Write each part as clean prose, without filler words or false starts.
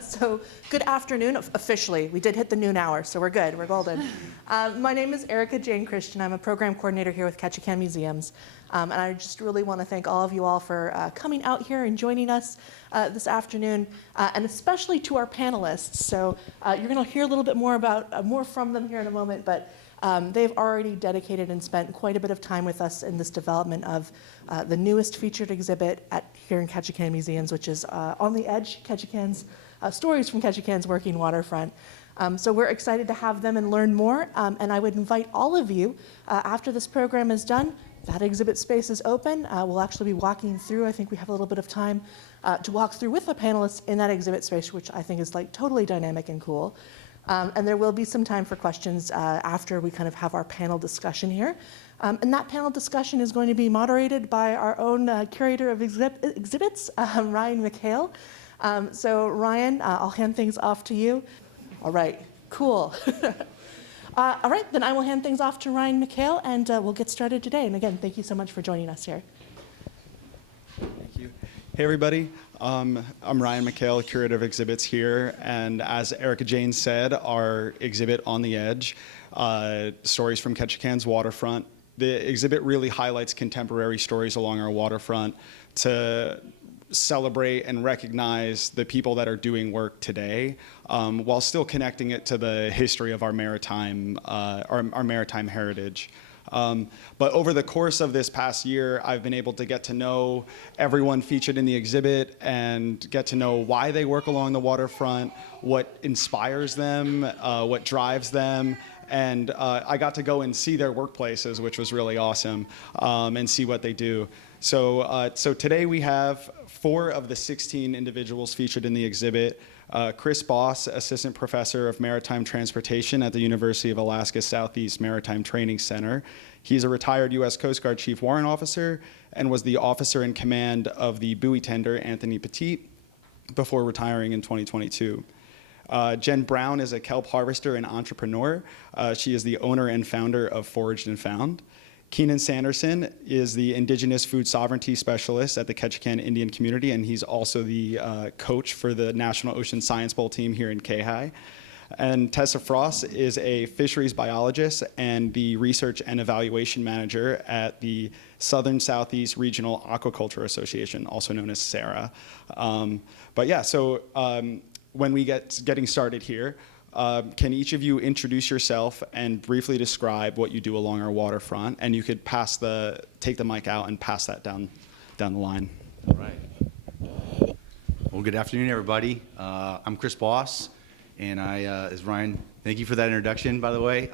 So good afternoon, officially. We did hit the noon hour, so we're good, we're golden. My name is Erica Jane Christian. I'm a program coordinator here with Ketchikan Museums. And I just really want to thank all of you all for coming out here and joining us this afternoon, and especially to our panelists. So you're going to hear a little bit more from them here in a moment, but they've already dedicated and spent quite a bit of time with us in this development of the newest featured exhibit here in Ketchikan Museums, which is On the Edge, Ketchikan's Stories from Ketchikan's Working Waterfront. So we're excited to have them and learn more, and I would invite all of you, after this program is done, that exhibit space is open. We'll actually be walking through. I think we have a little bit of time to walk through with the panelists in that exhibit space, which I think is like totally dynamic and cool. And there will be some time for questions after we kind of have our panel discussion here. And that panel discussion is going to be moderated by our own curator of exhibits, Ryan McHale. So Ryan, I'll hand things off to you. All right, cool. All right, then I will hand things off to Ryan McHale, and we'll get started today. And again, thank you so much for joining us here. Thank you. Hey, everybody. I'm Ryan McHale, curator of exhibits here. And as Erica Jane said, our exhibit On the Edge, Stories from Ketchikan's Waterfront. The exhibit really highlights contemporary stories along our waterfront to celebrate and recognize the people that are doing work today, while still connecting it to the history of our maritime heritage. But over the course of this past year, I've been able to get to know everyone featured in the exhibit and get to know why they work along the waterfront, what inspires them, what drives them. And I got to go and see their workplaces, which was really awesome, and see what they do. So today we have 4 of the 16 individuals featured in the exhibit. Chris Boss, Assistant Professor of Maritime Transportation at the University of Alaska Southeast Maritime Training Center. He's a retired U.S. Coast Guard Chief Warrant Officer and was the officer in command of the buoy tender Anthony Petite before retiring in 2022. Jenn Brown is a kelp harvester and entrepreneur. She is the owner and founder of Foraged and Found. Keenan Sanderson is the Indigenous Food Sovereignty Specialist at the Ketchikan Indian Community, and he's also the coach for the National Ocean Science Bowl team here in Kihei. And Tessa Frost is a fisheries biologist and the research and evaluation manager at the Southern Southeast Regional Aquaculture Association, also known as SARA. But yeah, so when we getting started here, can each of you introduce yourself and briefly describe what you do along our waterfront? And you could take the mic out and pass that down the line. All right. Well, good afternoon, everybody. I'm Chris Boss, and as Ryan, thank you for that introduction, by the way.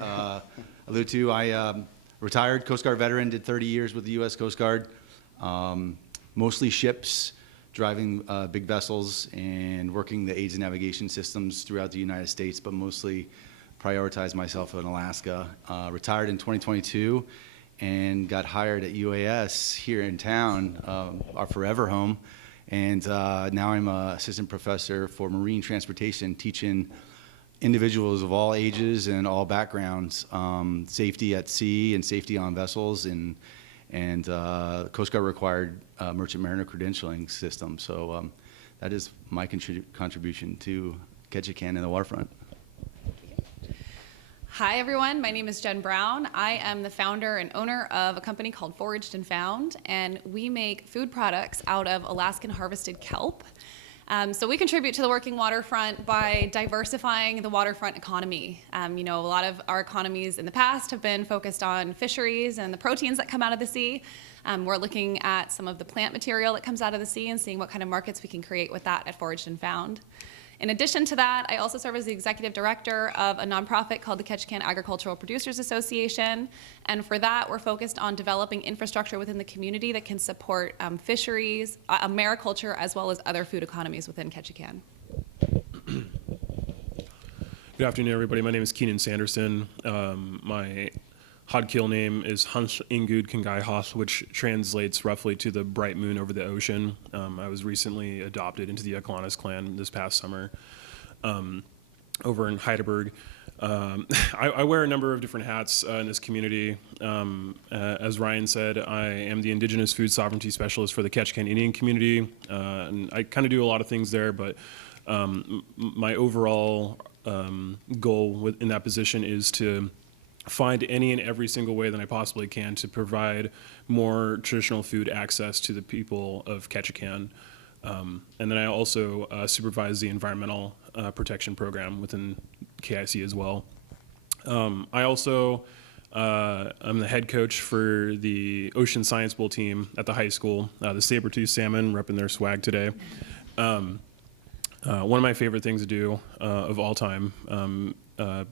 Alluded to, I retired Coast Guard veteran, did 30 years with the U.S. Coast Guard, mostly ships, driving big vessels and working the aids and navigation systems throughout the United States, but mostly prioritized myself in Alaska. Retired in 2022 and got hired at UAS here in town, our forever home. And now I'm an assistant professor for marine transportation, teaching individuals of all ages and all backgrounds, safety at sea and safety on vessels, and Coast Guard required merchant mariner credentialing system. So that is my contribution to Ketchikan and the waterfront. Hi everyone, my name is Jenn Brown. I am the founder and owner of a company called Foraged and Found, and we make food products out of Alaskan harvested kelp. So we contribute to the working waterfront by diversifying the waterfront economy. A lot of our economies in the past have been focused on fisheries and the proteins that come out of the sea. We're looking at some of the plant material that comes out of the sea and seeing what kind of markets we can create with that at Foraged and Found. In addition to that, I also serve as the executive director of a nonprofit called the Ketchikan Agricultural Producers Association. And for that, we're focused on developing infrastructure within the community that can support fisheries, mariculture, as well as other food economies within Ketchikan. Good afternoon, everybody. My name is Keenan Sanderson. My Hadkil name is Hans Ingud Kangai Has, which translates roughly to the bright moon over the ocean. I was recently adopted into the Aklanas clan this past summer over in Heidelberg. I wear a number of different hats in this community. As Ryan said, I am the Indigenous Food Sovereignty Specialist for the Ketchikan Indian Community, and I kind of do a lot of things there, but My overall goal in that position is to find any and every single way that I possibly can to provide more traditional food access to the people of Ketchikan. And then I also supervise the environmental protection program within KIC as well. I also I'm the head coach for the Ocean Science Bowl team at the high school, the Saber-tooth salmon, repping their swag today. One of my favorite things to do of all time. In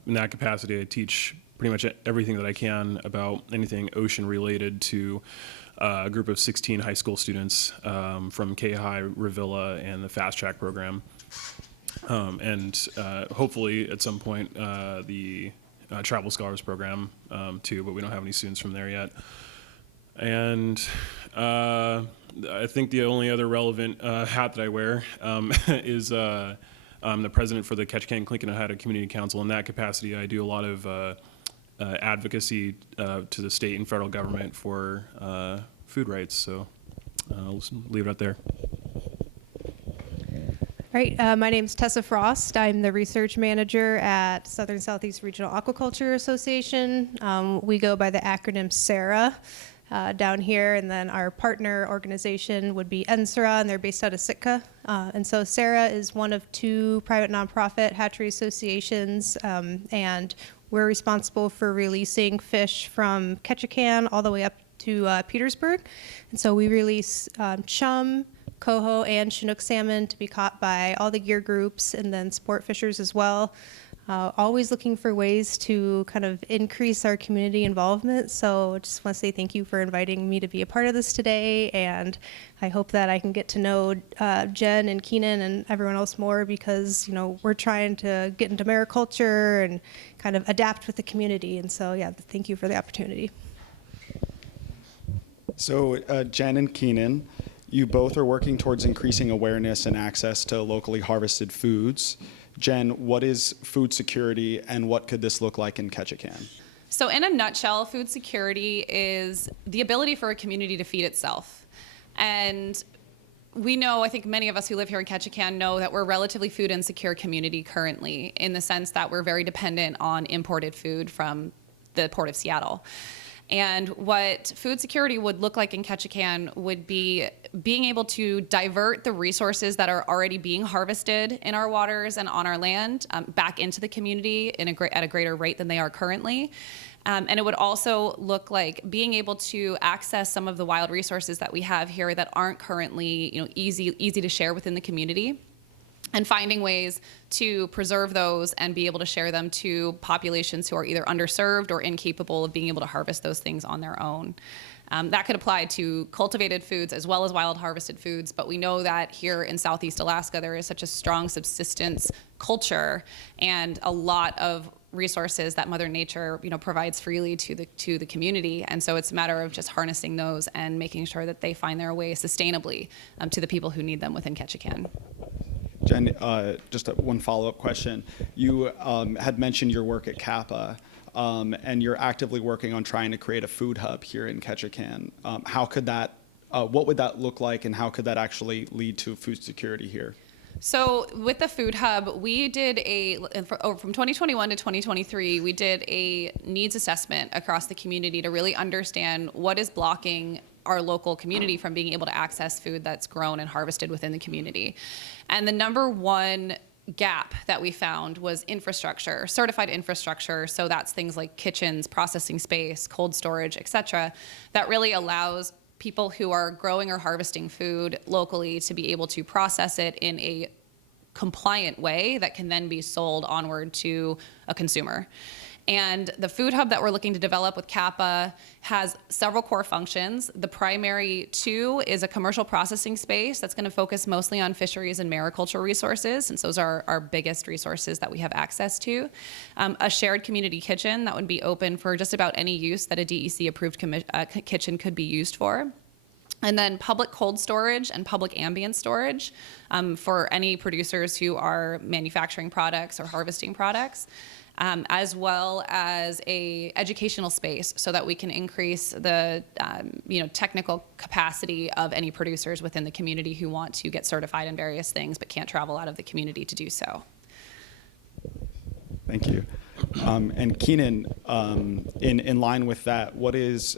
that capacity, I teach pretty much everything that I can about anything ocean related to a group of 16 high school students from K-High, Revilla, and the Fast Track program. And hopefully at some point the Travel Scholars program too, but we don't have any students from there yet. And I think the only other relevant hat that I wear is I'm the president for the Ketchikan Klinkin Community Council. In that capacity, I do a lot of advocacy to the state and federal government for food rights. So I'll just leave it out there. All right, my name is Tessa Frost. I'm the research manager at Southern Southeast Regional Aquaculture Association. We go by the acronym SARA down here, and then our partner organization would be NSERA, and they're based out of Sitka. And so SARA is one of 2 private nonprofit hatchery associations, and we're responsible for releasing fish from Ketchikan all the way up to Petersburg. And so we release chum, coho, and Chinook salmon to be caught by all the gear groups, and then sport fishers as well. Always looking for ways to kind of increase our community involvement. So just want to say thank you for inviting me to be a part of this today, and I hope that I can get to know Jenn and Keenan and everyone else more, because we're trying to get into mariculture and kind of adapt with the community. And so yeah, thank you for the opportunity. So Jenn and Keenan, you both are working towards increasing awareness and access to locally harvested foods. Jenn, what is food security, and what could this look like in Ketchikan? So in a nutshell, food security is the ability for a community to feed itself. And we know, I think many of us who live here in Ketchikan know that we're a relatively food insecure community currently, in the sense that we're very dependent on imported food from the Port of Seattle. And what food security would look like in Ketchikan would be being able to divert the resources that are already being harvested in our waters and on our land back into the community at a greater rate than they are currently. And it would also look like being able to access some of the wild resources that we have here that aren't currently easy to share within the community, and finding ways to preserve those and be able to share them to populations who are either underserved or incapable of being able to harvest those things on their own. That could apply to cultivated foods as well as wild harvested foods, but we know that here in Southeast Alaska there is such a strong subsistence culture and a lot of resources that Mother Nature provides freely to the community, and so it's a matter of just harnessing those and making sure that they find their way sustainably to the people who need them within Ketchikan. Jenn, just one follow-up question. You had mentioned your work at Kappa, and you're actively working on trying to create a food hub here in Ketchikan. How could that, what would that look like, and how could that actually lead to food security here? So with the food hub, we did from 2021 to 2023, we did a needs assessment across the community to really understand what is blocking our local community from being able to access food that's grown and harvested within the community. And the number one gap that we found was infrastructure, certified infrastructure. So that's things like kitchens, processing space, cold storage, et cetera, that really allows people who are growing or harvesting food locally to be able to process it in a compliant way that can then be sold onward to a consumer. And the food hub that we're looking to develop with Kappa has several core functions. The primary 2 is a commercial processing space that's going to focus mostly on fisheries and mariculture resources, since those are our biggest resources that we have access to. A shared community kitchen that would be open for just about any use that a DEC-approved kitchen could be used for. And then public cold storage and public ambient storage for any producers who are manufacturing products or harvesting products, as well as a educational space so that we can increase the technical capacity of any producers within the community who want to get certified in various things but can't travel out of the community to do so. Thank you. And Keenan, in line with that, what is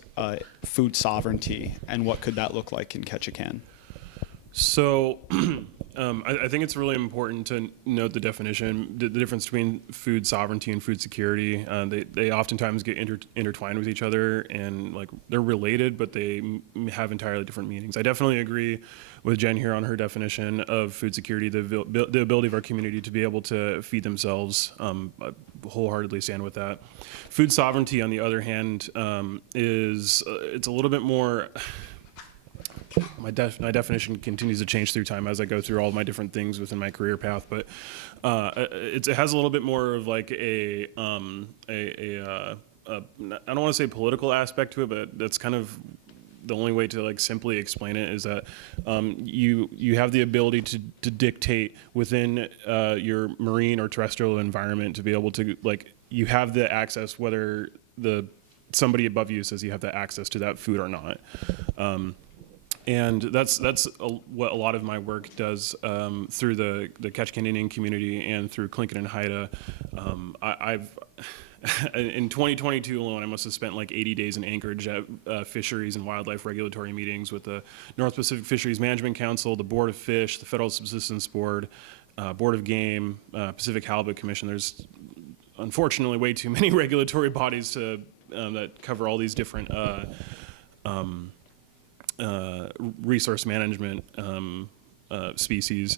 food sovereignty, and what could that look like in Ketchikan? So I think it's really important to note the definition, the difference between food sovereignty and food security. They oftentimes get intertwined with each other, and like they're related, but they have entirely different meanings. I definitely agree with Jenn here on her definition of food security, the ability of our community to be able to feed themselves. I wholeheartedly stand with that. Food sovereignty, on the other hand, it's a little bit more. My definition continues to change through time as I go through all my different things within my career path, but it has a little bit more of like I don't want to say political aspect to it, but that's kind of the only way to like simply explain it, is that you have the ability to dictate within your marine or terrestrial environment to be able to, like, you have the access whether somebody above you says you have the access to that food or not. And that's what a lot of my work does through the Ketchikan Indian community and through Klinkin and Haida. I've in 2022 alone, I must have spent like 80 days in Anchorage at fisheries and wildlife regulatory meetings with the North Pacific Fisheries Management Council, the Board of Fish, the Federal Subsistence Board, Board of Game, Pacific Halibut Commission. There's unfortunately way too many regulatory bodies that cover all these different resource management species.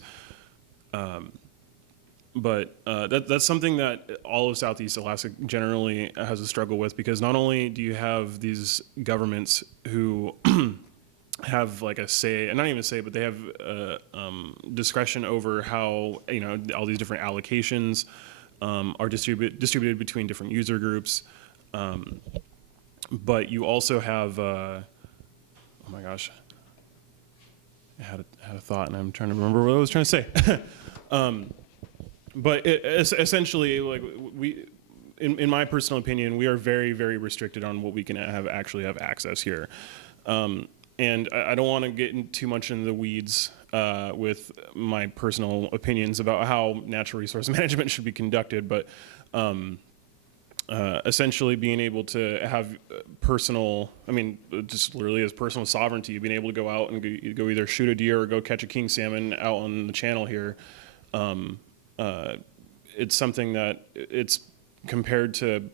But that's something that all of Southeast Alaska generally has a struggle with, because not only do you have these governments who have like a say, and not even a say, but they have discretion over how all these different allocations are distributed between different user groups. But you also have, oh my gosh, I had a thought and I'm trying to remember what I was trying to say. But essentially, like in my personal opinion, we are very, very restricted on what we can actually have access here. And I don't want to get too much into the weeds with my personal opinions about how natural resource management should be conducted, but essentially being able to have just literally as personal sovereignty, being able to go out and go either shoot a deer or go catch a king salmon out on the channel here. It's something that it's compared to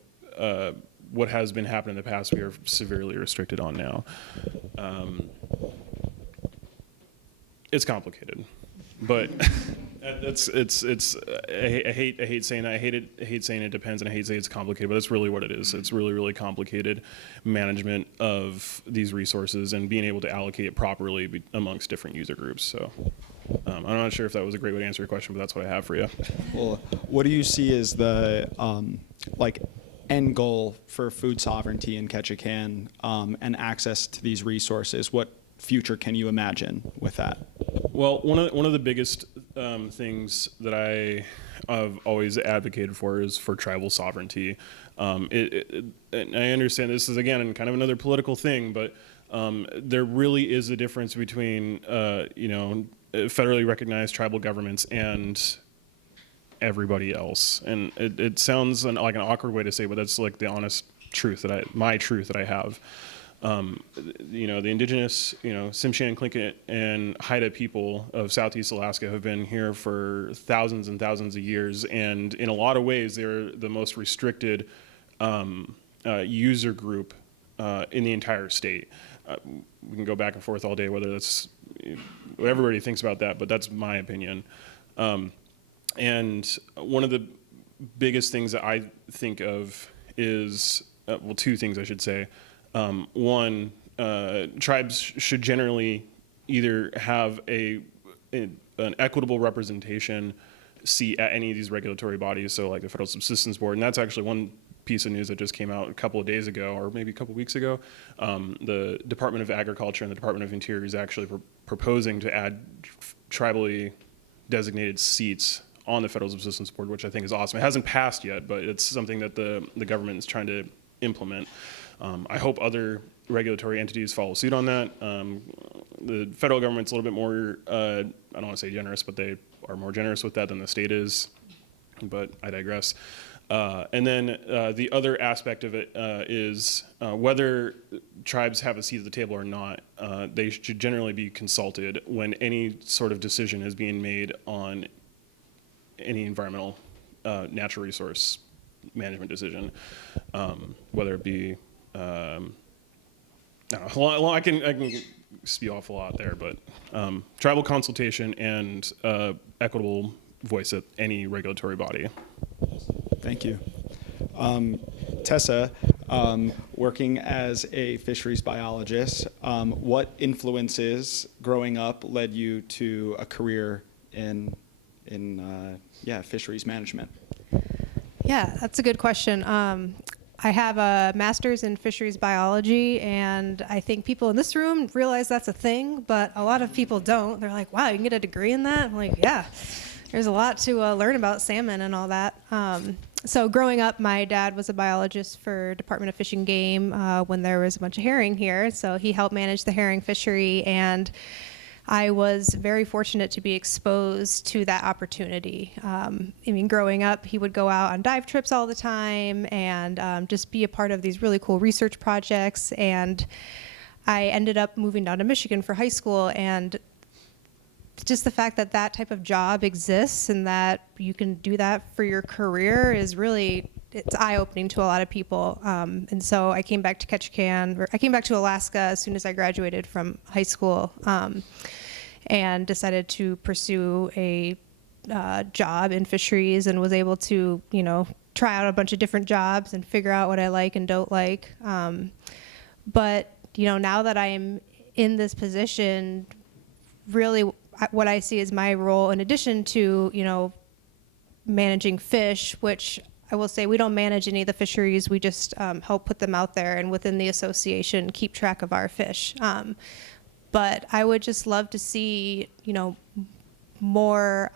what has been happening in the past, we are severely restricted on now. It's complicated, but I hate saying that. I hate saying it depends, and I hate saying it's complicated, but that's really what it is. It's really, really complicated management of these resources and being able to allocate it properly amongst different user groups. So I'm not sure if that was a great way to answer your question, but that's what I have for you. Well, what do you see as the end goal for food sovereignty in Ketchikan and access to these resources? What future can you imagine with that? Well, one of the biggest things that I've always advocated for is for tribal sovereignty. And I understand this is, again, kind of another political thing, but there really is a difference between federally recognized tribal governments and everybody else. And it sounds like an awkward way to say, but that's like the honest truth my truth that I have. The Indigenous, Tsimshian, Tlingit, and Haida people of Southeast Alaska have been here for thousands and thousands of years, and in a lot of ways, they're the most restricted user group in the entire state. We can go back and forth all day whether that's what everybody thinks about that, but that's my opinion. And one of the biggest things that I think of is, two things I should say. One, tribes should generally either have an equitable representation seat at any of these regulatory bodies, so like the Federal Subsistence Board, and that's actually one piece of news that just came out a couple of days ago, or maybe a couple of weeks ago. The Department of Agriculture and the Department of Interior is actually proposing to add tribally designated seats on the Federal Subsistence Board, which I think is awesome. It hasn't passed yet, but it's something that the government is trying to implement. I hope other regulatory entities follow suit on that. The federal government's a little bit more, I don't want to say generous, but they are more generous with that than the state is, but I digress. And then the other aspect of it is whether tribes have a seat at the table or not, they should generally be consulted when any sort of decision is being made on any environmental natural resource management decision, whether it be, I don't know, I can spew off a lot there, but tribal consultation and equitable voice at any regulatory body. Thank you. Tessa, working as a fisheries biologist, what influences growing up led you to a career in fisheries management? Yeah, that's a good question. I have a master's in fisheries biology, and I think people in this room realize that's a thing, but a lot of people don't. They're like, wow, you can get a degree in that? I'm like, yeah, there's a lot to learn about salmon and all that. So growing up, my dad was a biologist for Department of Fish and Game when there was a bunch of herring here. So he helped manage the herring fishery, and I was very fortunate to be exposed to that opportunity. Growing up, he would go out on dive trips all the time and just be a part of these really cool research projects. And I ended up moving down to Michigan for high school, and just the fact that that type of job exists and that you can do that for your career is really, it's eye-opening to a lot of people. And so I came back to Ketchikan, or I came back to Alaska as soon as I graduated from high school, and decided to pursue a job in fisheries, and was able to, try out a bunch of different jobs and figure out what I like and don't like. But, now that I'm in this position, really what I see as my role, in addition to, managing fish, which I will say we don't manage any of the fisheries, we just help put them out there, and within the association keep track of our fish. But I would just love to see, more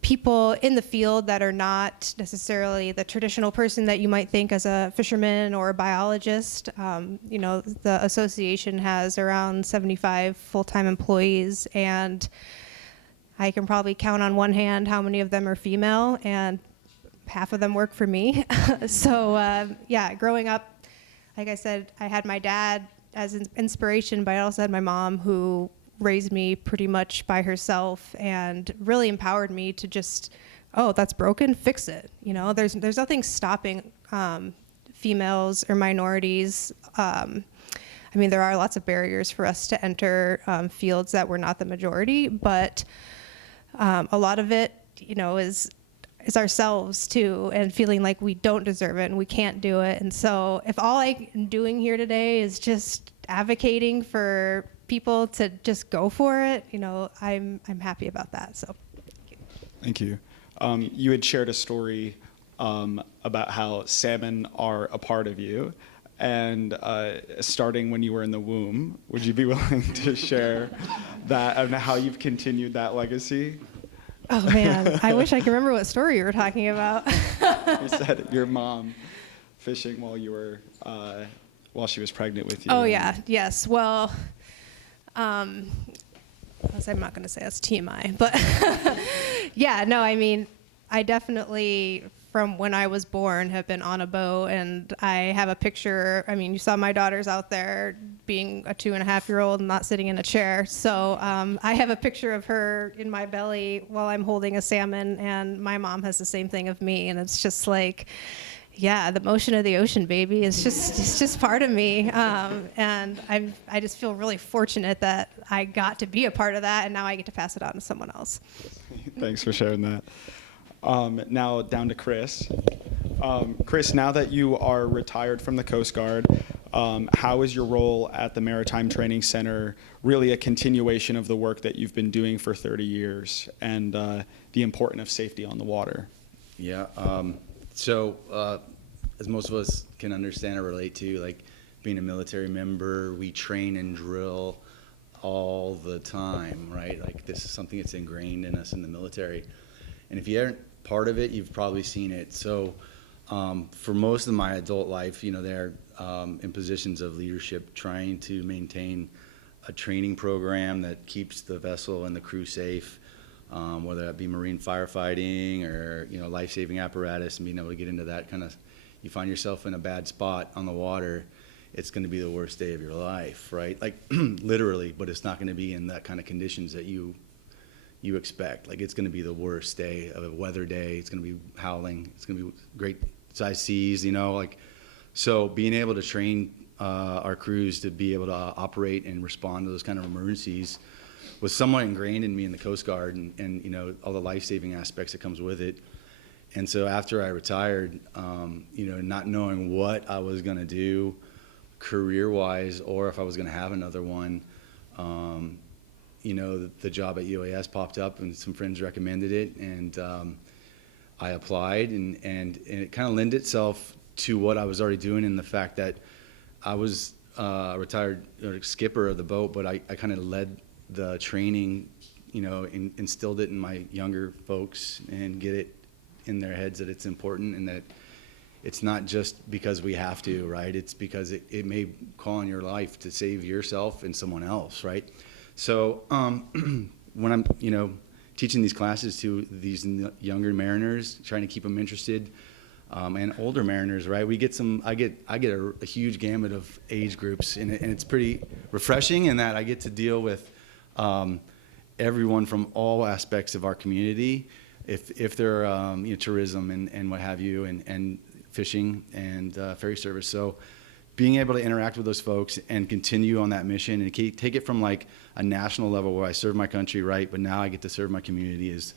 people in the field that are not necessarily the traditional person that you might think as a fisherman or a biologist. The association has around 75 full-time employees, and I can probably count on one hand how many of them are female, and half of them work for me. So growing up, like I said, I had my dad as an inspiration, but I also had my mom, who raised me pretty much by herself and really empowered me to just, oh, that's broken, fix it. There's nothing stopping females or minorities. There are lots of barriers for us to enter fields that we're not the majority, but a lot of it, is ourselves too, and feeling like we don't deserve it and we can't do it. And so if all I'm doing here today is just advocating for people to just go for it, I'm happy about that. So Thank you. You had shared a story about how salmon are a part of you, and starting when you were in the womb. Would you be willing to share that and how you've continued that legacy? Oh man, I wish I could remember what story you were talking about. You said your mom fishing while you were while she was pregnant with you. Oh yeah, yes. Well, I'm not going to say that's TMI, but yeah, no, I definitely, from when I was born, have been on a boat, and I have a picture. You saw my daughters out there being a 2.5-year-old and not sitting in a chair. So I have a picture of her in my belly while I'm holding a salmon, and my mom has the same thing of me, and it's just like, yeah, the motion of the ocean, baby. It's just part of me, and I just feel really fortunate that I got to be a part of that, and now I get to pass it on to someone else. Thanks for sharing that. Now down to Chris. Chris, now that you are retired from the Coast Guard, how is your role at the Maritime Training Center really a continuation of the work that you've been doing for 30 years and the importance of safety on the water? Yeah, As most of us can understand or relate to, like being a military member, we train and drill all the time, right? Like this is something that's ingrained in us in the military. And if you aren't part of it, you've probably seen it. So for most of my adult life, they're in positions of leadership trying to maintain a training program that keeps the vessel and the crew safe, whether that be marine firefighting or, life-saving apparatus, and being able to get into that kind of, you find yourself in a bad spot on the water, it's going to be the worst day of your life, right? Like literally, but it's not going to be in that kind of conditions that you expect. Like it's going to be the worst day of a weather day. It's going to be howling. It's going to be great size seas, So being able to train our crews to be able to operate and respond to those kind of emergencies was somewhat ingrained in me in the Coast Guard and all the life-saving aspects that comes with it. And so after I retired, not knowing what I was going to do career-wise or if I was going to have another one, the job at UAS popped up and some friends recommended it, and I applied, and it kind of lent itself to what I was already doing in the fact that I was a retired skipper of the boat, but I kind of led the training, instilled it in my younger folks and get it in their heads that it's important and that it's not just because we have to, right? It's because it may call on your life to save yourself and someone else, right? So when I'm, teaching these classes to these younger mariners, trying to keep them interested, and older mariners, right? I get a huge gamut of age groups, and it's pretty refreshing in that I get to deal with everyone from all aspects of our community. If they're tourism and what have you, and fishing and ferry service. So being able to interact with those folks and continue on that mission and take it from like a national level where I serve my country, right? But now I get to serve my community is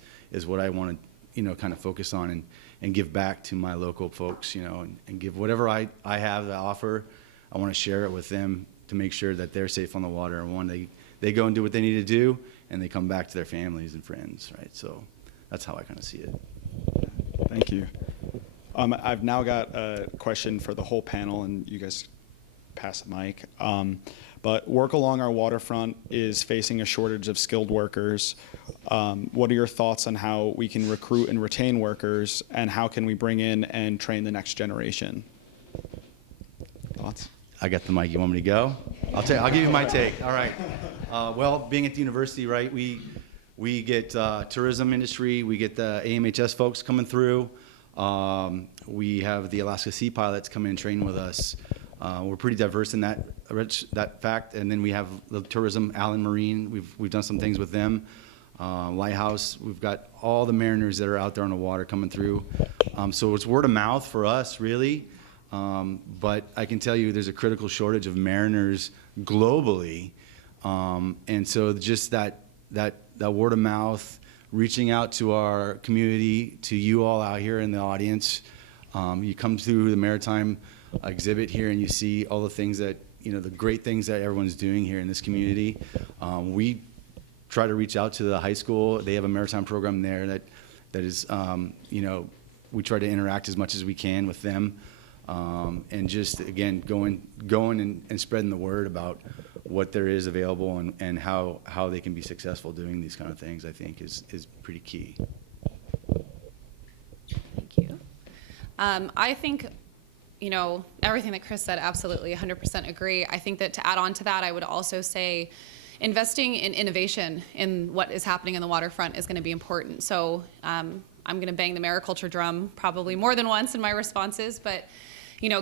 what I want to, kind of focus on and give back to my local folks, and give whatever I have to offer. I want to share it with them to make sure that they're safe on the water. And they go and do what they need to do, and they come back to their families and friends, right? So that's how I kind of see it. Thank you. I've now got a question for the whole panel, and you guys pass the mic. But work along our waterfront is facing a shortage of skilled workers. What are your thoughts on how we can recruit and retain workers, and how can we bring in and train the next generation? Thoughts? I got the mic. You want me to go? I'll give you my take. All right. Well, being at the university, right, we get tourism industry, we get the AMHS folks coming through. We have the Alaska Sea Pilots come in and train with us. We're pretty diverse in that fact. And then we have the tourism, Allen Marine. We've done some things with them. Lighthouse. We've got all the mariners that are out there on the water coming through. So it's word of mouth for us, really. But I can tell you there's a critical shortage of mariners globally. And so just that word of mouth, reaching out to our community, to you all out here in the audience. You come through the Maritime exhibit here and you see all the things that, the great things that everyone's doing here in this community. We try to reach out to the high school. They have a Maritime program there that is, we try to interact as much as we can with them. And just, again, going and spreading the word about what there is available and how they can be successful doing these kind of things, I think is pretty key. Thank you. I think, everything that Chris said, absolutely 100% agree. I think that to add on to that, I would also say investing in innovation in what is happening in the waterfront is going to be important. So I'm going to bang the mariculture drum probably more than once in my responses, but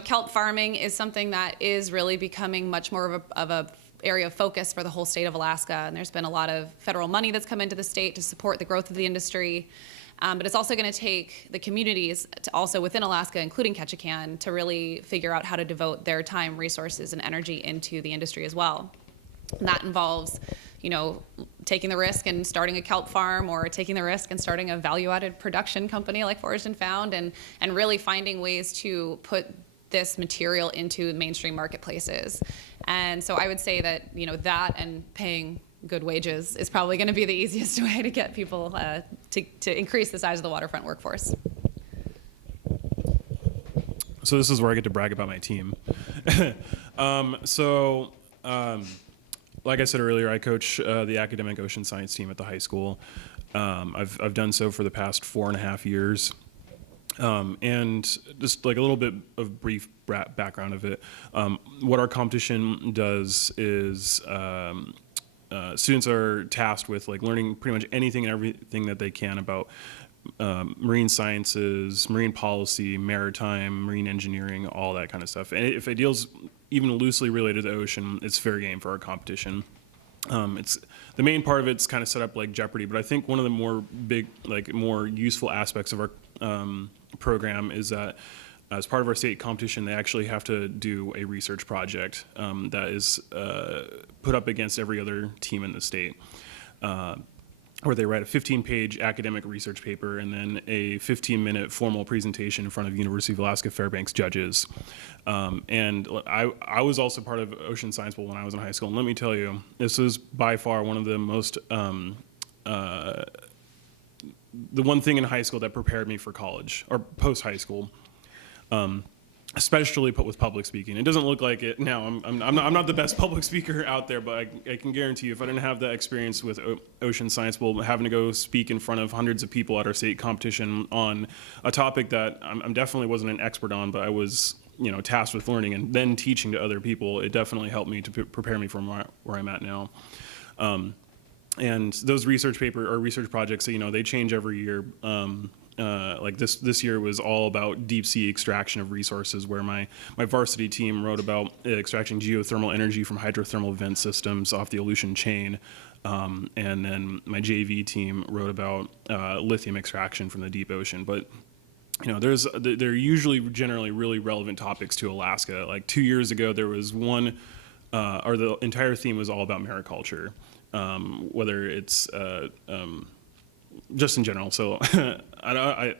kelp farming is something that is really becoming much more of a area of focus for the whole state of Alaska. And there's been a lot of federal money that's come into the state to support the growth of the industry. But it's also going to take the communities to also within Alaska, including Ketchikan, to really figure out how to devote their time, resources, and energy into the industry as well. And that involves, taking the risk and starting a kelp farm, or taking the risk and starting a value-added production company like Foraged and Found, and really finding ways to put this material into mainstream marketplaces. And so I would say that, that and paying good wages is probably going to be the easiest way to get people to increase the size of the waterfront workforce. So this is where I get to brag about my team. Like I said earlier, I coach the academic ocean science team at the high school. I've done so for the past 4.5 years. And just like a little bit of brief background of it, what our competition does is students are tasked with like learning pretty much anything and everything that they can about marine sciences, marine policy, maritime, marine engineering, all that kind of stuff. And if it deals even loosely related to the ocean, it's fair game for our competition. It's the main part of it's kind of set up like Jeopardy, but I think one of the more useful aspects of our program is that as part of our state competition, they actually have to do a research project that is put up against every other team in the state, where they write a 15-page academic research paper and then a 15-minute formal presentation in front of University of Alaska Fairbanks judges. And I was also part of Ocean Science Bowl when I was in high school, and let me tell you, this is by far one of the most the one thing in high school that prepared me for college or post-high school, especially with public speaking. It doesn't look like it now. I'm not the best public speaker out there, but I can guarantee you, if I didn't have that experience with Ocean Science Bowl, having to go speak in front of hundreds of people at our state competition on a topic that I definitely wasn't an expert on, but I was tasked with learning and then teaching to other people, it definitely helped me to prepare me from where I'm at now. And those research projects, they change every year. Like this year was all about deep sea extraction of resources, where my varsity team wrote about extracting geothermal energy from hydrothermal vent systems off the Aleutian chain. And then my JV team wrote about lithium extraction from the deep ocean. But they're usually generally really relevant topics to Alaska. Like 2 years ago, there was one, or the entire theme was all about mariculture. Whether it's just in general. So I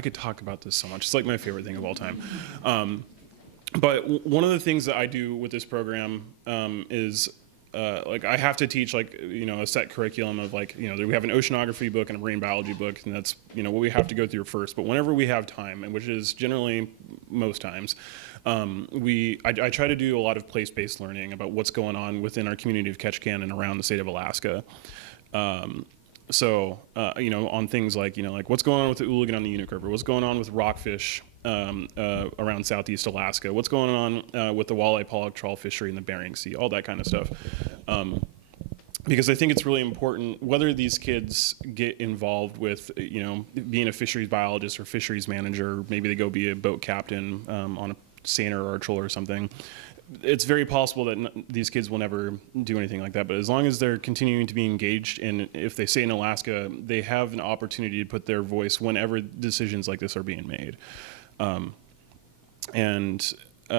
could talk about this so much. It's like my favorite thing of all time. But one of the things that I do with this program is I have to teach a set curriculum of we have an oceanography book and a marine biology book, and that's what we have to go through first. But whenever we have time, and which is generally most times, I try to do a lot of place-based learning about what's going on within our community of Ketchikan and around the state of Alaska. On things like what's going on with the Ooligan on the Unique River, what's going on with rockfish around southeast Alaska, what's going on with the walleye pollock trawl fishery in the Bering Sea, all that kind of stuff. Because I think it's really important whether these kids get involved with being a fisheries biologist or fisheries manager, maybe they go be a boat captain on a seiner or a troll or something. It's very possible that these kids will never do anything like that, but as long as they're continuing to be engaged, and if they stay in Alaska, they have an opportunity to put their voice whenever decisions like this are being made. Not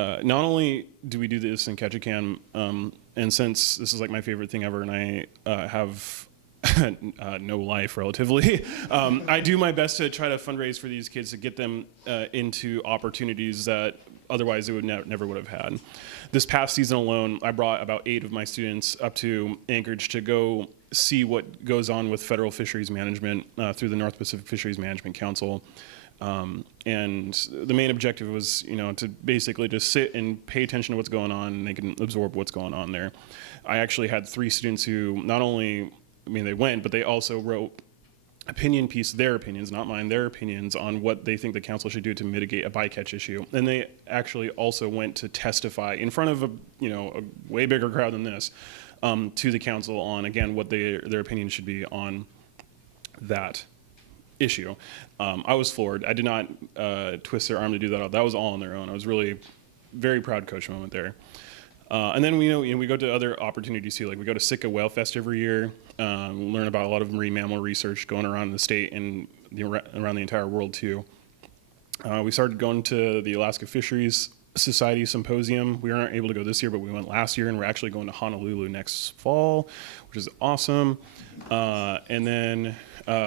only do we do this in Ketchikan, and since this is my favorite thing ever, and I have no life relatively, I do my best to try to fundraise for these kids to get them into opportunities that otherwise they would never would have had. This past season alone, I brought about 8 of my students up to Anchorage to go see what goes on with federal fisheries management through the North Pacific Fisheries Management Council. And the main objective was, to basically just sit and pay attention to what's going on, and they can absorb what's going on there. I actually had 3 students who not only, they went, but they also wrote their opinions, not mine, their opinions on what they think the council should do to mitigate a bycatch issue. And they actually also went to testify in front of a way bigger crowd than this to the council on, again, what their opinion should be on that issue. I was floored. I did not twist their arm to do that. That was all on their own. I was really very proud coach moment there. And then we go to other opportunities too. We go to Sitka Whale Fest every year. Learn about a lot of marine mammal research going around the state and around the entire world too. We started going to the Alaska Fisheries Society Symposium. We weren't able to go this year, but we went last year, and we're actually going to Honolulu next fall, which is awesome. And then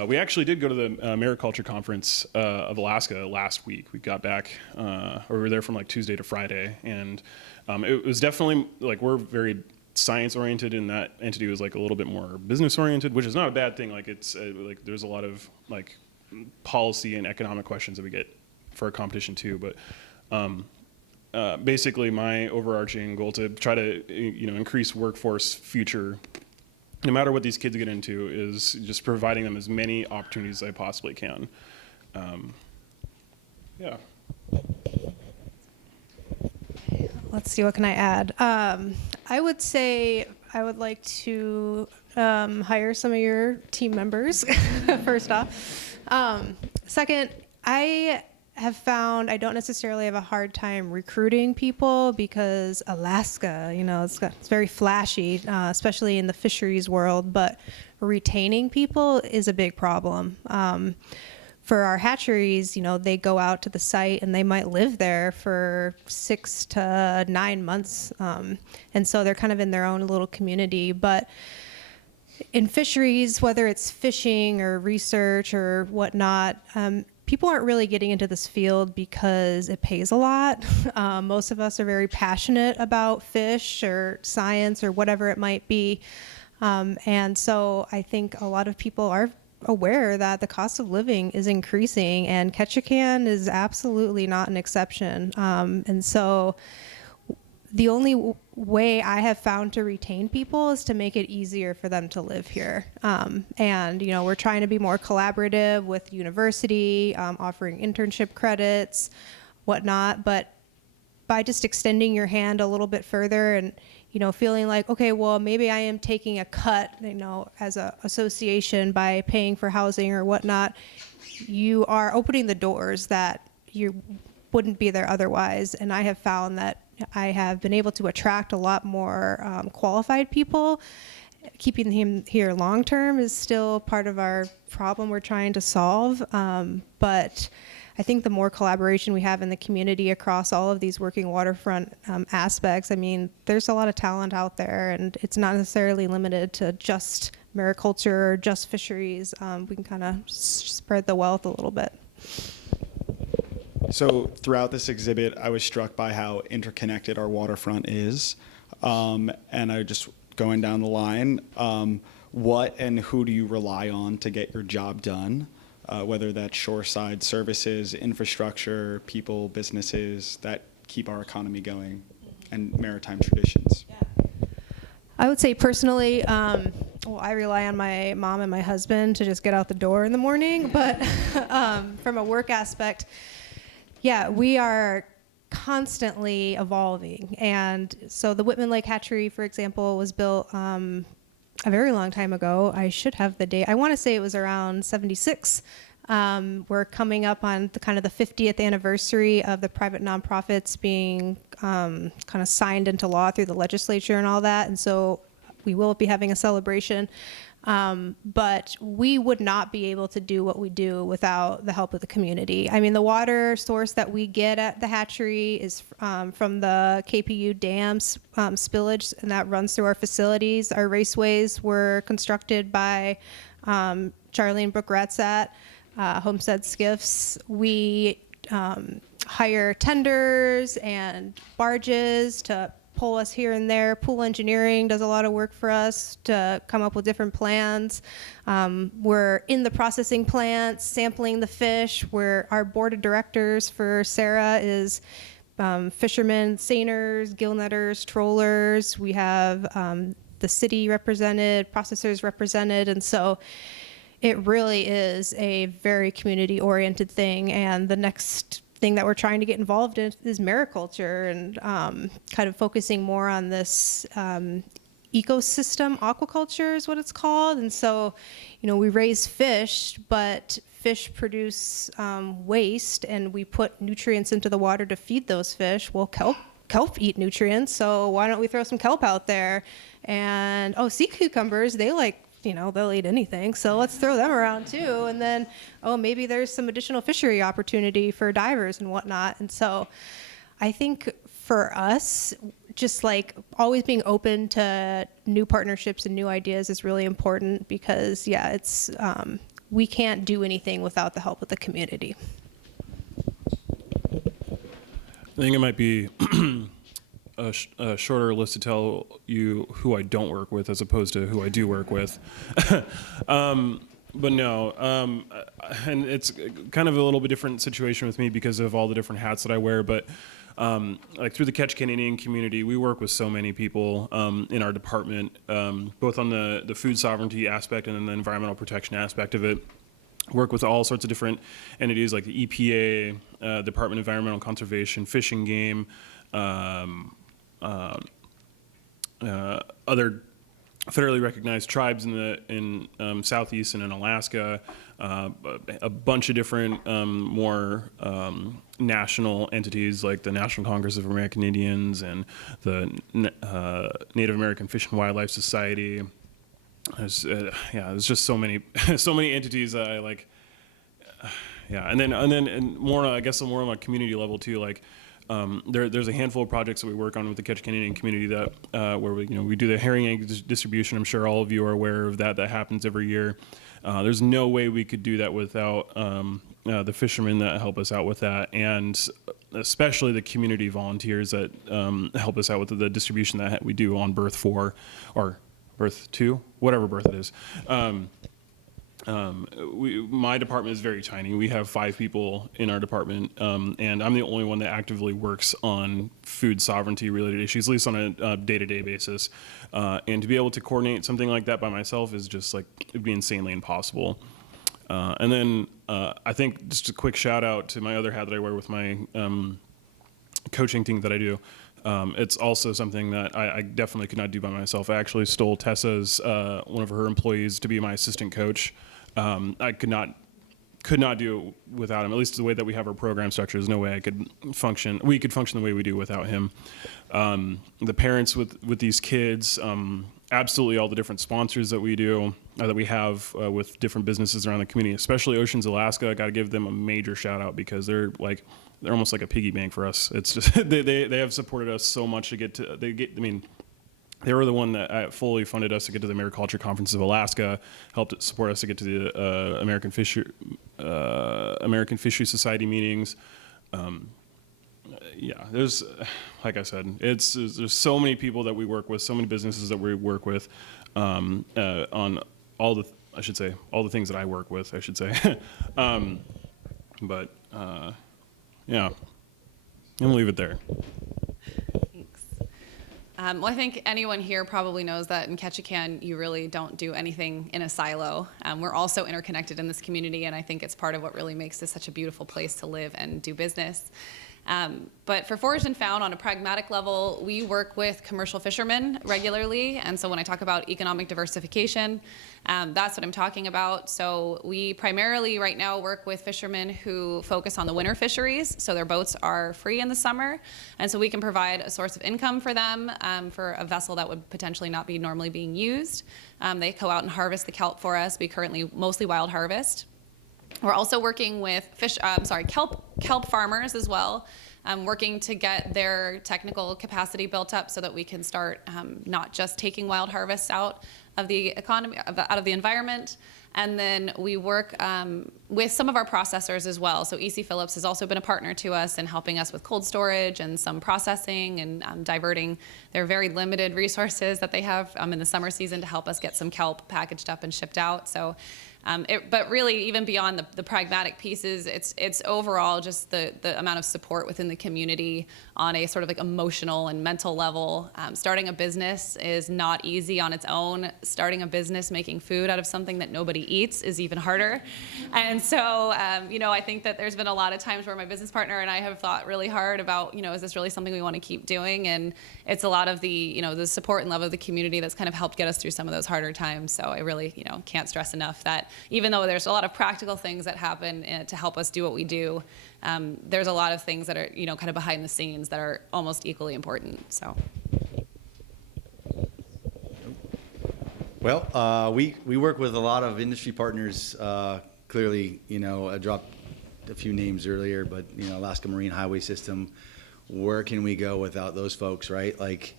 we actually did go to the Mariculture Conference of Alaska last week. We got back, or we were there from Tuesday to Friday, and it was definitely we're very science oriented, and that entity was a little bit more business oriented, which is not a bad thing. It's there's a lot of policy and economic questions that we get for our competition too, but Basically, my overarching goal to try to increase workforce future, no matter what these kids get into, is just providing them as many opportunities as I possibly can. Yeah. Let's see, what can I add? I would say I would like to hire some of your team members, first off. Second, I have found I don't necessarily have a hard time recruiting people because Alaska, it's very flashy, especially in the fisheries world, but retaining people is a big problem. For our hatcheries, they go out to the site and they might live there for 6 to 9 months. And so they're kind of in their own little community. But in fisheries, whether it's fishing or research or whatnot, people aren't really getting into this field because it pays a lot. Most of us are very passionate about fish or science or whatever it might be. And so I think a lot of people are aware that the cost of living is increasing, and Ketchikan is absolutely not an exception. And so the only way I have found to retain people is to make it easier for them to live here. And we're trying to be more collaborative with university, offering internship credits, whatnot. But by just extending your hand a little bit further and feeling like, okay, well, maybe I am taking a cut, as an association by paying for housing or whatnot, you are opening the doors that you wouldn't be there otherwise. And I have found that I have been able to attract a lot more qualified people. Keeping him here long term is still part of our problem we're trying to solve. But I think the more collaboration we have in the community across all of these working waterfront aspects, there's a lot of talent out there, and it's not necessarily limited to just mariculture or just fisheries. We can kind of spread the wealth a little bit. So throughout this exhibit, I was struck by how interconnected our waterfront is. And I just going down the line, what and who do you rely on to get your job done? Whether that's shoreside services, infrastructure, people, businesses that keep our economy going, and maritime traditions. I would say personally, I rely on my mom and my husband to just get out the door in the morning. But from a work aspect, we are constantly evolving. And so the Whitman Lake Hatchery, for example, was built a very long time ago. I should have the date. I want to say it was around 76. We're coming up on the 50th anniversary of the private nonprofits being kind of signed into law through the legislature and all that. And so we will be having a celebration. But we would not be able to do what we do without the help of the community. The water source that we get at the hatchery is from the KPU dams spillage, and that runs through our facilities. Our raceways were constructed by Charlie and Brooke Ratzat, Homestead Skiffs. We hire tenders and barges to pull us here and there. Pool engineering does a lot of work for us to come up with different plans. We're in the processing plants, sampling the fish. Our board of directors for Sarah is fishermen, seiners, gill netters, trollers. We have the city represented, processors represented, and so it really is a very community-oriented thing. And the next thing that we're trying to get involved in is mariculture, and kind of focusing more on this ecosystem. Aquaculture is what it's called. And so, we raise fish, but fish produce waste, and we put nutrients into the water to feed those fish. Well, kelp eat nutrients, so why don't we throw some kelp out there? And sea cucumbers, they'll eat anything, so let's throw them around too. And then, maybe there's some additional fishery opportunity for divers and whatnot. And so I think for us, just always being open to new partnerships and new ideas is really important, because it's we can't do anything without the help of the community. I think it might be a shorter list to tell you who I don't work with as opposed to who I do work with. but no, and it's kind of a little bit different situation with me because of all the different hats that I wear. But like through the Ketchikan Indian community, we work with so many people in our department, both on the food sovereignty aspect and then the environmental protection aspect of it. Work with all sorts of different entities like the EPA, Department of Environmental Conservation, Fish and Game, other federally recognized tribes in Southeast and in Alaska, a bunch of different more national entities like the National Congress of American Indians and the Native American Fish and Wildlife Society. There's just so many so many entities that I like. And more, I guess, more on a community level too. Like there's a handful of projects that we work on with the Ketchikan Indian community that where we do the herring egg distribution. I'm sure all of you are aware of that. That happens every year. There's no way we could do that without the fishermen that help us out with that, and especially the community volunteers that help us out with the distribution that we do on berth 4 or berth 2, whatever berth it is. My department is very tiny. We have 5 people in our department, and I'm the only one that actively works on food sovereignty related issues, at least on a day-to-day basis. And to be able to coordinate something like that by myself is just like, it'd be insanely impossible. And then I think just a quick shout out to my other hat that I wear with my coaching thing that I do. It's also something that I definitely could not do by myself. I actually stole Tessa's, one of her employees, to be my assistant coach. I could not do it without him. At least the way that we have our program structure, there's no way I could function. We could function the way we do without him. The parents with these kids, absolutely all the different sponsors that we do, that we have with different businesses around the community, especially Oceans Alaska. I got to give them a major shout out because they're almost like a piggy bank for us. It's just they have supported us so much to get to. They were the one that fully funded us to get to the Agriculture Conference of Alaska, helped support us to get to the American Fisheries Society meetings. There's, like I said, there's so many people that we work with, so many businesses that we work with, on all the things that I work with, I should say. I'm gonna leave it there. Well, I think anyone here probably knows that in Ketchikan, you really don't do anything in a silo. We're all so interconnected in this community, and I think it's part of what really makes this such a beautiful place to live and do business. But for Foraged and Found, on a pragmatic level, we work with commercial fishermen regularly. And so when I talk about economic diversification, that's what I'm talking about. So we primarily right now work with fishermen who focus on the winter fisheries. So their boats are free in the summer. And so we can provide a source of income for them for a vessel that would potentially not be normally being used. They go out and harvest the kelp for us. We currently mostly wild harvest. We're also working with kelp farmers as well, working to get their technical capacity built up so that we can start not just taking wild harvests out of the economy, out of the environment. And then we work with some of our processors as well. So EC Phillips has also been a partner to us in helping us with cold storage and some processing and diverting their very limited resources that they have in the summer season to help us get some kelp packaged up and shipped out. So. But really, even beyond the pragmatic pieces, it's overall just the amount of support within the community on a sort of like emotional and mental level. Starting a business is not easy on its own. Starting a business making food out of something that nobody eats is even harder. And so, I think that there's been a lot of times where my business partner and I have thought really hard about, is this really something we want to keep doing? And it's a lot of the support and love of the community that's kind of helped get us through some of those harder times. So I really, can't stress enough that even though there's a lot of practical things that happen to help us do what we do, there's a lot of things that are, kind of behind the scenes that are almost equally important. So. Well, we work with a lot of industry partners. Clearly, I dropped a few names earlier, but Alaska Marine Highway System. Where can we go without those folks, right? Like.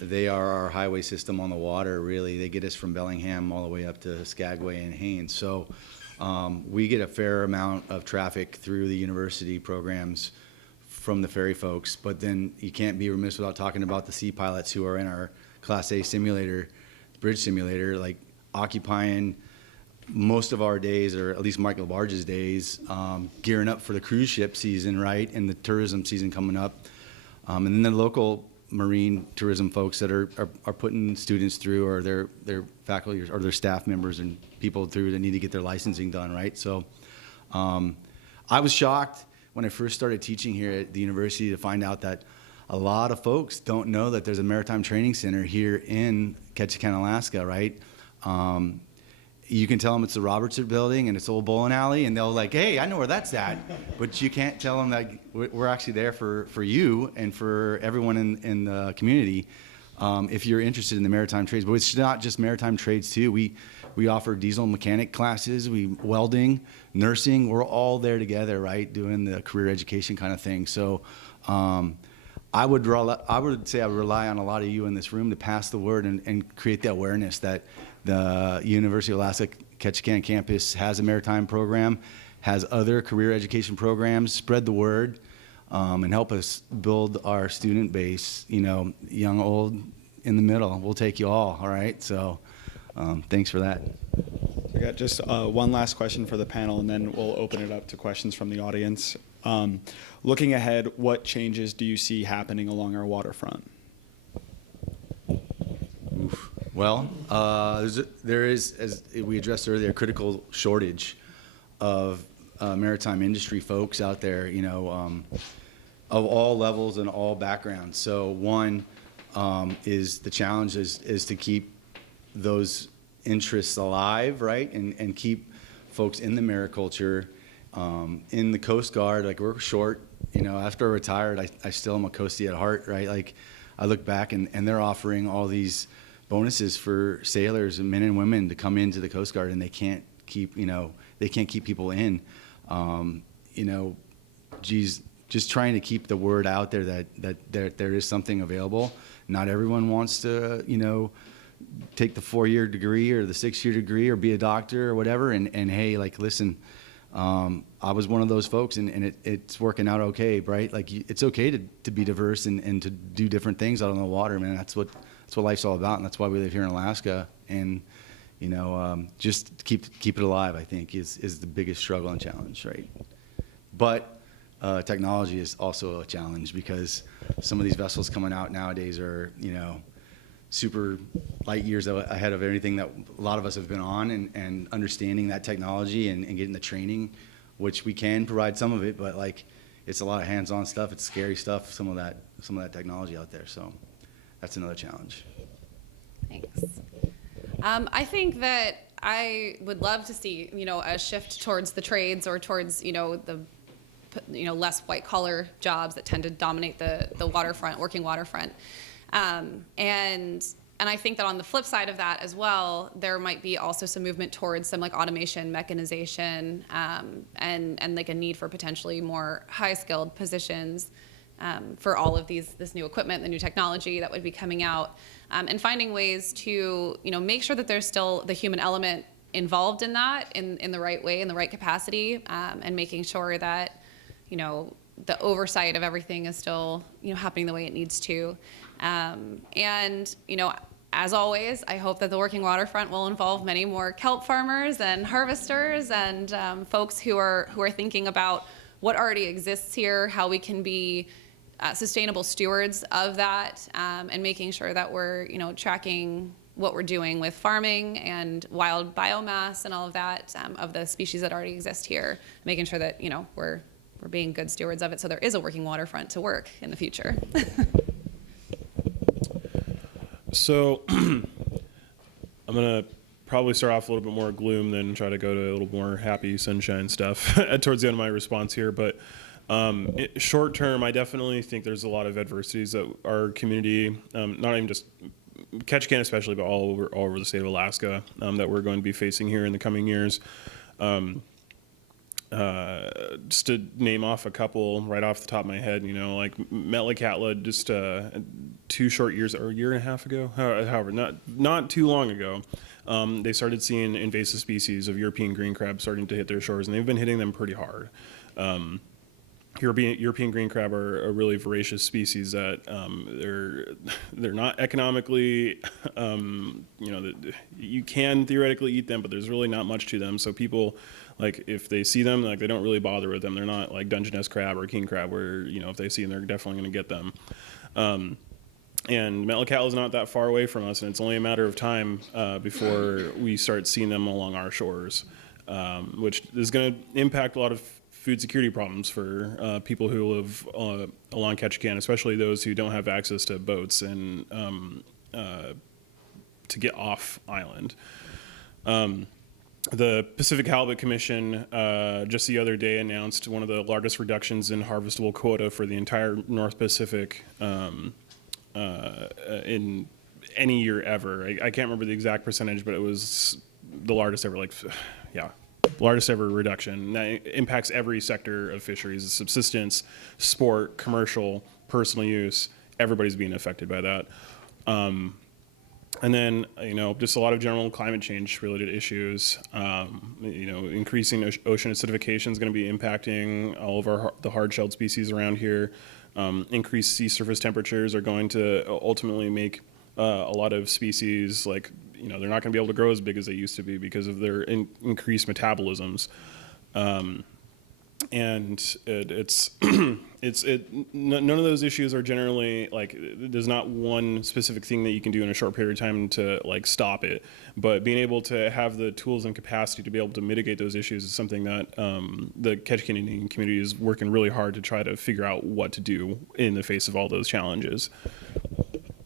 They are our highway system on the water, really. They get us from Bellingham all the way up to Skagway and Haines. So we get a fair amount of traffic through the university programs from the ferry folks. But then you can't be remiss without talking about the sea pilots who are in our Class A simulator, bridge simulator, like occupying most of our days, or at least Michael Barge's days, gearing up for the cruise ship season, right, and the tourism season coming up. And then the local marine tourism folks that are putting students through, or their faculty or their staff members and people through that need to get their licensing done, right? So I was shocked when I first started teaching here at the university to find out that a lot of folks don't know that there's a maritime training center here in Ketchikan, Alaska, right? You can tell them it's the Robertson building and it's old bowling alley, and they'll like, hey, I know where that's at. But you can't tell them that we're actually there for you and for everyone in the community if you're interested in the maritime trades. But it's not just maritime trades too. We offer diesel mechanic classes, welding, nursing. We're all there together, right, doing the career education kind of thing. So I would say I would rely on a lot of you in this room to pass the word and create the awareness that the University of Alaska Ketchikan campus has a maritime program, has other career education programs. Spread the word and help us build our student base, you know, young, old, in the middle. We'll take you all right? So thanks for that. I got just one last question for the panel, and then we'll open it up to questions from the audience. Looking ahead, what changes do you see happening along our waterfront? Oof. Well, there is, as we addressed earlier, a critical shortage of maritime industry folks out there, you know, of all levels and all backgrounds. So one is the challenge is to keep those interests alive, right, and keep folks in the mariculture. In the Coast Guard, like we're short, you know, after I retired, I still am a Coastie at heart, right? Like I look back and they're offering all these bonuses for sailors and men and women to come into the Coast Guard, and they can't keep people in. You know, geez, just trying to keep the word out there that there is something available. Not everyone wants to, you know, take the 4-year degree or the 6-year degree or be a doctor or whatever. And hey, like, listen, I was one of those folks, and it's working out okay, right? Like it's okay to be diverse and to do different things out on the water, man. That's what life's all about, and that's why we live here in Alaska. And you know, just keep it alive, I think, is the biggest struggle and challenge, right? But technology is also a challenge, because some of these vessels coming out nowadays are, you know, super light years ahead of everything that a lot of us have been on, and understanding that technology and getting the training, which we can provide some of it, but like it's a lot of hands-on stuff. It's scary stuff, some of that technology out there. So that's another challenge. Thanks. I think that I would love to see, you know, a shift towards the trades, or towards, you know, the less white collar jobs that tend to dominate the waterfront, working waterfront. And I think that on the flip side of that as well, there might be also some movement towards some like automation, mechanization, and like a need for potentially more high-skilled positions for all of this new equipment, the new technology that would be coming out, and finding ways to, you know, make sure that there's still the human element involved in that in the right way, in the right capacity, and making sure that, you know, the oversight of everything is still, you know, happening the way it needs to. And, you know, as always, I hope that the Working Waterfront will involve many more kelp farmers and harvesters and folks who are thinking about what already exists here, how we can be sustainable stewards of that, and making sure that we're, you know, tracking what we're doing with farming and wild biomass and all of that, of the species that already exist here, making sure that, you know, we're being good stewards of it, so there is a working waterfront to work in the future. So I'm going to probably start off a little bit more gloom, then try to go to a little more happy sunshine stuff towards the end of my response here. But short term, I definitely think there's a lot of adversities that our community, not even just Ketchikan especially, but all over the state of Alaska, that we're going to be facing here in the coming years. Just to name off a couple right off the top of my head, you know, like Metlakatla, just 2 short years, or a year and a half ago, however, not too long ago, they started seeing invasive species of European green crab starting to hit their shores, and they've been hitting them pretty hard. European green crab are a really voracious species that they're not economically, you can theoretically eat them, but there's really not much to them. So people, like, if they see them, like, they don't really bother with them. They're not like Dungeness crab or king crab where, if they see them, they're definitely going to get them. And Metlakatla is not that far away from us, and it's only a matter of time before we start seeing them along our shores, which is going to impact a lot of food security problems for people who live along Ketchikan, especially those who don't have access to boats and to get off island. The Pacific Halibut Commission just the other day announced one of the largest reductions in harvestable quota for the entire North Pacific in any year ever. I can't remember the exact percentage, but it was the largest ever, largest ever reduction. That impacts every sector of fisheries: subsistence, sport, commercial, personal use. Everybody's being affected by that. And then, just a lot of general climate change related issues. Increasing ocean acidification is going to be impacting all of the hard-shelled species around here. Increased sea surface temperatures are going to ultimately make a lot of species, like, they're not going to be able to grow as big as they used to be because of their increased metabolisms. And it's none of those issues are generally, like, there's not one specific thing that you can do in a short period of time to, like, stop it, but being able to have the tools and capacity to be able to mitigate those issues is something that the Ketchikan Indian community is working really hard to try to figure out what to do in the face of all those challenges.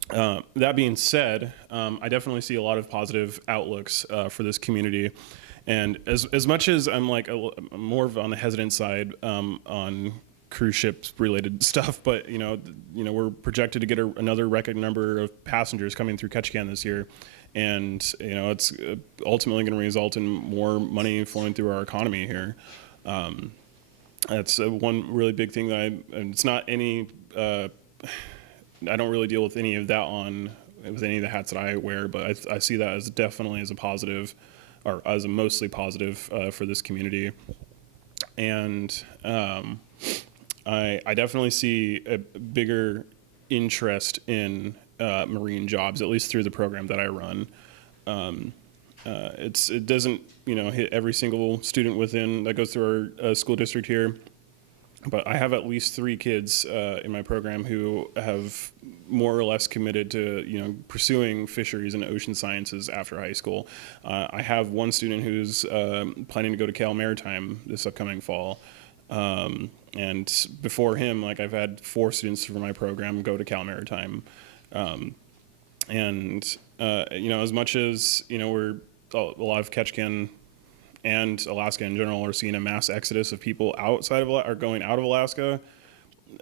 That being said, I definitely see a lot of positive outlooks for this community. And as much as I'm more of on the hesitant side on cruise ships related stuff, but we're projected to get another record number of passengers coming through Ketchikan this year, and it's ultimately going to result in more money flowing through our economy here. That's one really big thing and it's not any. I don't really deal with any of that with any of the hats that I wear, but I see that as definitely as a positive, or as a mostly positive for this community. And I definitely see a bigger interest in marine jobs, at least through the program that I run. It doesn't hit every single student that goes through our school district here, but I have at least 3 kids in my program who have more or less committed to pursuing fisheries and ocean sciences after high school. I have one student who's planning to go to Cal Maritime this upcoming fall, and before him, I've had 4 students from my program go to Cal Maritime, and as much as we're a lot of Ketchikan and Alaska in general are seeing a mass exodus of people going out of Alaska,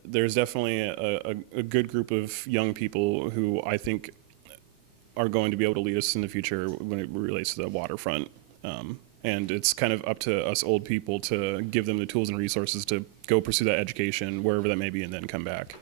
there's definitely a good group of young people who I think are going to be able to lead us in the future when it relates to the waterfront. And it's kind of up to us old people to give them the tools and resources to go pursue that education wherever that may be and then come back.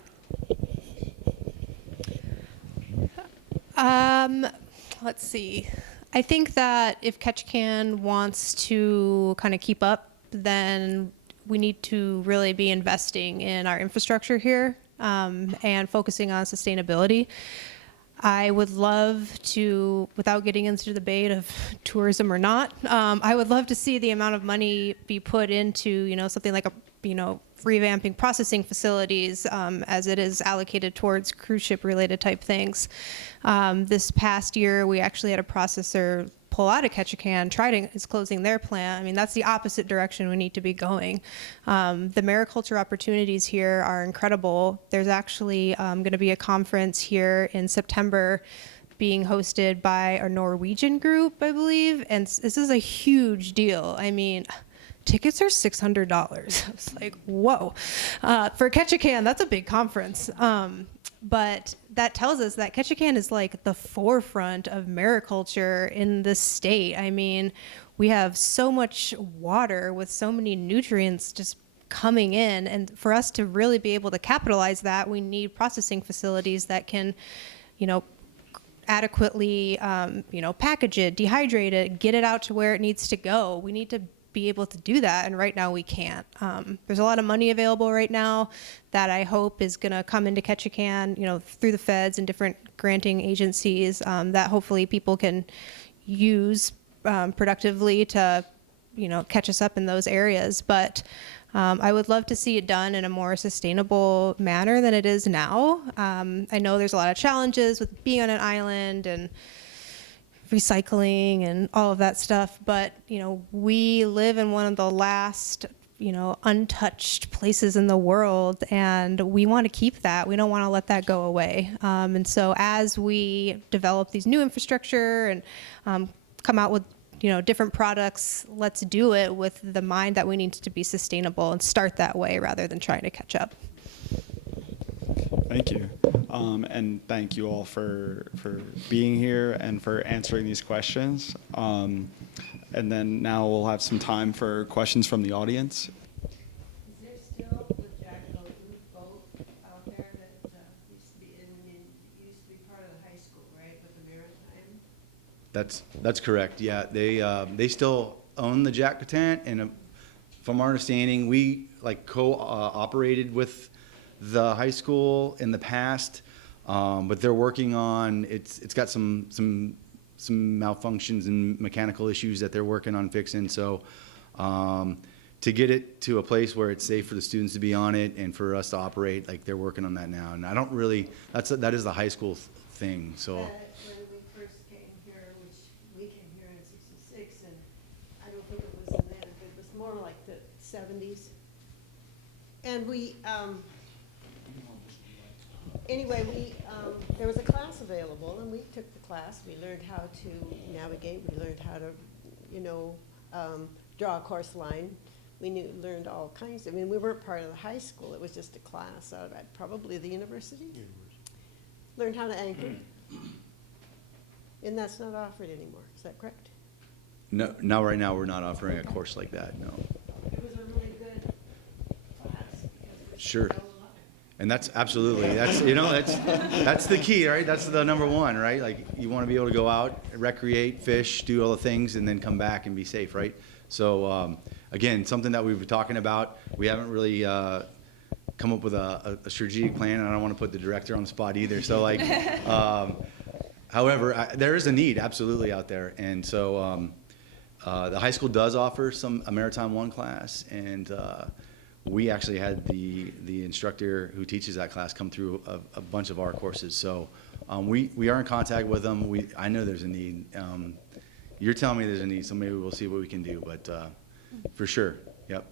Let's see. I think that if Ketchikan wants to kind of keep up, then we need to really be investing in our infrastructure here and focusing on sustainability. I would love to, without getting into the debate of tourism or not, I would love to see the amount of money be put into, something like revamping processing facilities as it is allocated towards cruise ship related type things. This past year, we actually had a processor pull out of Ketchikan. Trident is closing their plant. I mean, that's the opposite direction we need to be going. The mariculture opportunities here are incredible. There's actually going to be a conference here in September being hosted by a Norwegian group, I believe, and this is a huge deal. I mean, tickets are $600. I was like, whoa. For Ketchikan, that's a big conference. But that tells us that Ketchikan is like the forefront of mariculture in this state. I mean, we have so much water with so many nutrients just coming in. And for us to really be able to capitalize that, we need processing facilities that can, adequately, package it, dehydrate it, get it out to where it needs to go. We need to be able to do that, and right now we can't. There's a lot of money available right now that I hope is going to come into Ketchikan, through the feds and different granting agencies, that hopefully people can use productively to, catch us up in those areas. But I would love to see it done in a more sustainable manner than it is now. I know there's a lot of challenges with being on an island and recycling and all of that stuff, but we live in one of the last untouched places in the world, and we want to keep that. We don't want to let that go away. And so as we develop these new infrastructure and come out with different products, let's do it with the mind that we need to be sustainable and start that way rather than trying to catch up. Thank you. And thank you all for being here and for answering these questions. And then now we'll have some time for questions from the audience. Is there still the Jackal boat out there that used to be used to be part of the high school, right, with the Maritime? That's correct. Yeah, they still own the Ketchikan, and from our understanding, we co-operated with the high school in the past, but they're working on it's got some malfunctions and mechanical issues that they're working on fixing. So to get it to a place where it's safe for the students to be on it and for us to operate, they're working on that now. And I don't really that is the high school thing. So. When we first came here, which we came here in '66, and I don't think it was in that, it was more like the '70s. And we, anyway, there was a class available, and we took the class. We learned how to navigate. We learned how to, draw a course line. We learned all kinds. We weren't part of the high school. It was just a class out at probably the university. Learned how to anchor. And that's not offered anymore. Is that correct? No, right now we're not offering a course like that. No. It was a really good class. Sure. And that's absolutely, that's the key, right? That's the number one, right? You want to be able to go out, recreate, fish, do all the things, and then come back and be safe, right? So again, something that we've been talking about. We haven't really come up with a strategic plan, and I don't want to put the director on the spot either. So however, there is a need absolutely out there, and so the high school does offer a Maritime 1 class, and we actually had the instructor who teaches that class come through a bunch of our courses. So we are in contact with them. I know there's a need. You're telling me there's a need, so maybe we'll see what we can do. But for sure, yep.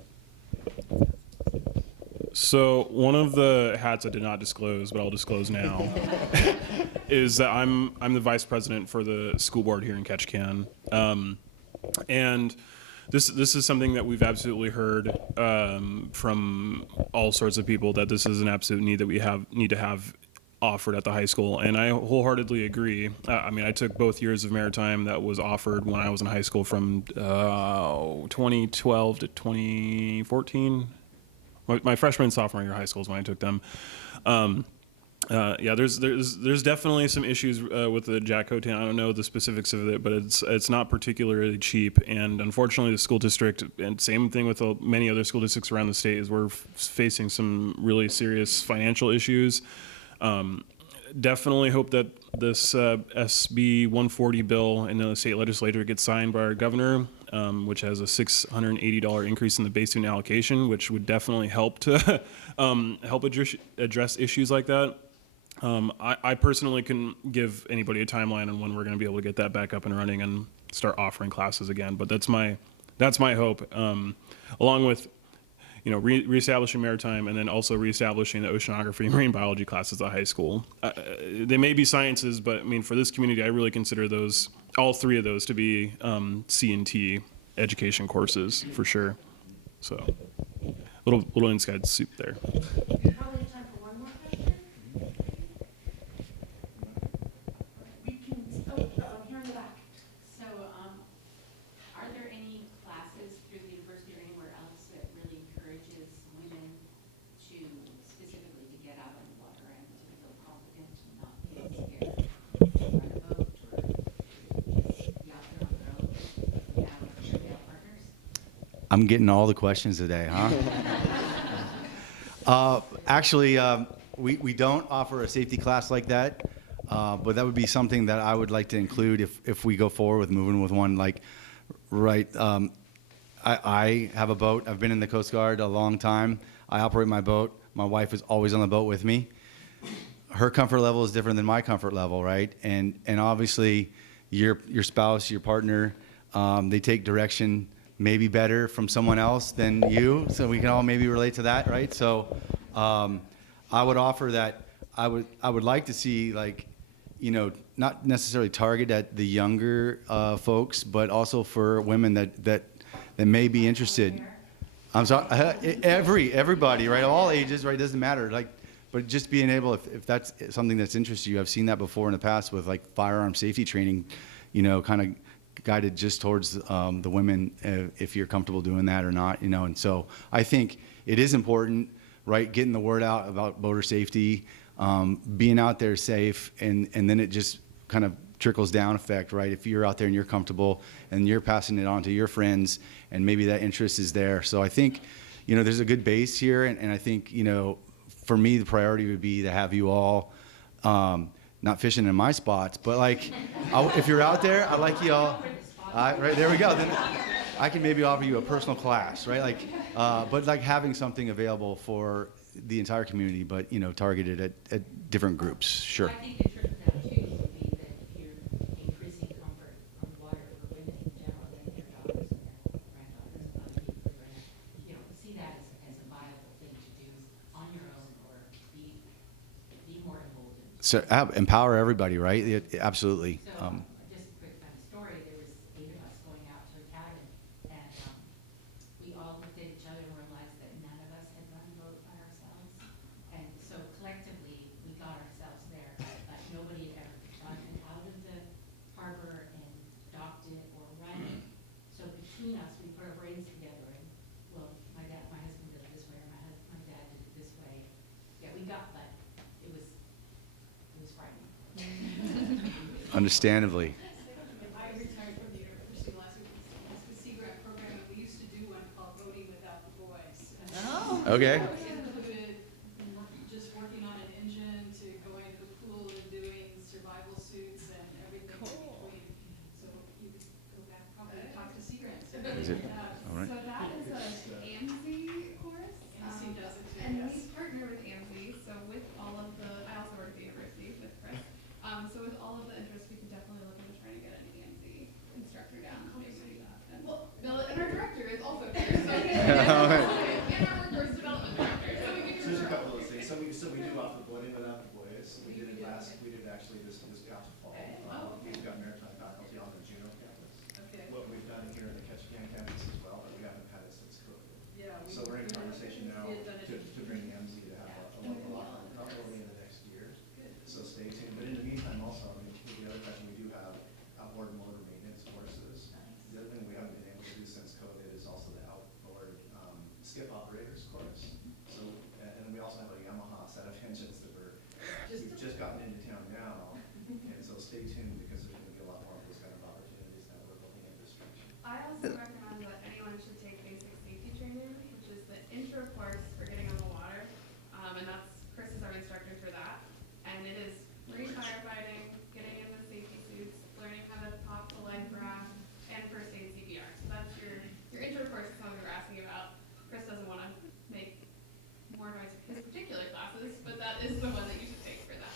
So one of the hats I did not disclose, but I'll disclose now, is that I'm the vice president for the school board here in Ketchikan, and this is something that we've absolutely heard from all sorts of people, that this is an absolute need that we need to have offered at the high school, and I wholeheartedly agree. I took both years of Maritime that was offered when I was in high school, from 2012 to 2014. My freshman and sophomore year of high school is when I took them. There's definitely some issues with the Ketchikan. I don't know the specifics of it, but it's not particularly cheap. And unfortunately, the school district, and same thing with many other school districts around the state, is we're facing some really serious financial issues. Definitely hope that this SB 140 bill in the state legislature gets signed by our governor, which has a $680 increase in the base student allocation, which would definitely help to help address issues like that. I personally can give anybody a timeline on when we're going to be able to get that back up and running and start offering classes again. But that's my hope, along with reestablishing Maritime, and then also reestablishing the oceanography and marine biology classes at high school. They may be sciences, but for this community, I really consider all three of those to be C&T education courses for sure. So, little inside soup there. We probably have time for one more question. We can, here in the back. So, are there any classes through the university or anywhere else that really encourages women to specifically to get out on the water and to feel confident and not feel scared to run a boat or just be out there on their own without their male partners? I'm getting all the questions today, huh? Actually, we don't offer a safety class like that, but that would be something that I would like to include if we go forward with moving with one. Like, right, I have a boat. I've been in the Coast Guard a long time. I operate my boat. My wife is always on the boat with me. Her comfort level is different than my comfort level, right? And obviously, your spouse, your partner, they take direction maybe better from someone else than you, so we can all maybe relate to that, right? So I would offer that I would like to see, like, you know, not necessarily target at the younger folks, but also for women that may be interested. I'm sorry, everybody, right? All ages, right? Doesn't matter. Like, but just being able, if that's something that's interested you, I've seen that before in the past with like firearm safety training, you know, kind of guided just towards the women, if you're comfortable doing that or not, you know. And so I think it is important, right? Getting the word out about boater safety, being out there safe, and then it just kind of trickles down effect, right? If you're out there and you're comfortable and you're passing it on to your friends, and maybe that interest is there. So I think, you know, there's a good base here, and I think, you know, for me, the priority would be to have you all, not fishing in my spots, but like, if you're out there, I'd like you all, right, there we go. Then I can maybe offer you a personal class, right? Like, but like having something available for the entire community, but, you know, targeted at different groups, sure. I think the trickle down too would be that you're increasing comfort on the water for women in general, and their daughters and their granddaughters and other people who are gonna, you know, see that as a viable thing to do on your own, or be more emboldened. So empower everybody, right? Absolutely. So, just a quick kind of story, there was 8 of us going out to a cabin, and we all looked at each other and realized that none of us had run a boat by ourselves. And so collectively, we got ourselves there, but nobody had ever gone out of the harbor and docked it or run it. So between us, we put our brains together, and, well, my husband did it this way, or my dad did it this way. Yeah, we got, but it was frightening. Understandably. I retired from the university last week, it's the Sea Grant program, and we used to do one called Boating Without the Boys. And Okay. it included just working on an engine to going to the pool and doing survival suits and everything in between. So you could go back probably and talk to Sea Grant. Is it? All right. So that is a AMSI course. MC does it too, And yes. we partner with AMSI, so with all of the, I also work at the university with Chris. So with all of the interest, we could definitely look into trying to get an AMSI instructor down. Maybe. And well, Bill, and our director is also here, so and our workforce development director, so we can. So there's a couple of those things. So we do offer boating without the boys. We did it actually this out to fall. We've got Maritime faculty on the Juneau campus. Okay. What we've done here in the Ketchikan campus as well, but we haven't had it since COVID. Yeah. So we're in conversation now we had done it. to bring the MZ to have a local offering, probably in the next year. So stay tuned. But in the meantime, also, I mean, the other question, we do have outboard motor maintenance courses. The other thing we haven't been able to do since COVID is also the outboard skip operators course. So, and then we also have a Yamaha set of engines that we've just gotten into town now. And so stay tuned, because there's going to be a lot more of those kind of opportunities now that we're looking at restriction. I also recommend that anyone should take basic safety training, which is the intro course for getting on the water. And that's, Chris is our instructor for that. And it is marine firefighting, getting in the safety suits, learning how to pop the life raft, and first aid CPR. So that's your intro course is something we're asking about. Chris doesn't want to make more noise for his particular classes, but that is the one that you should take for that.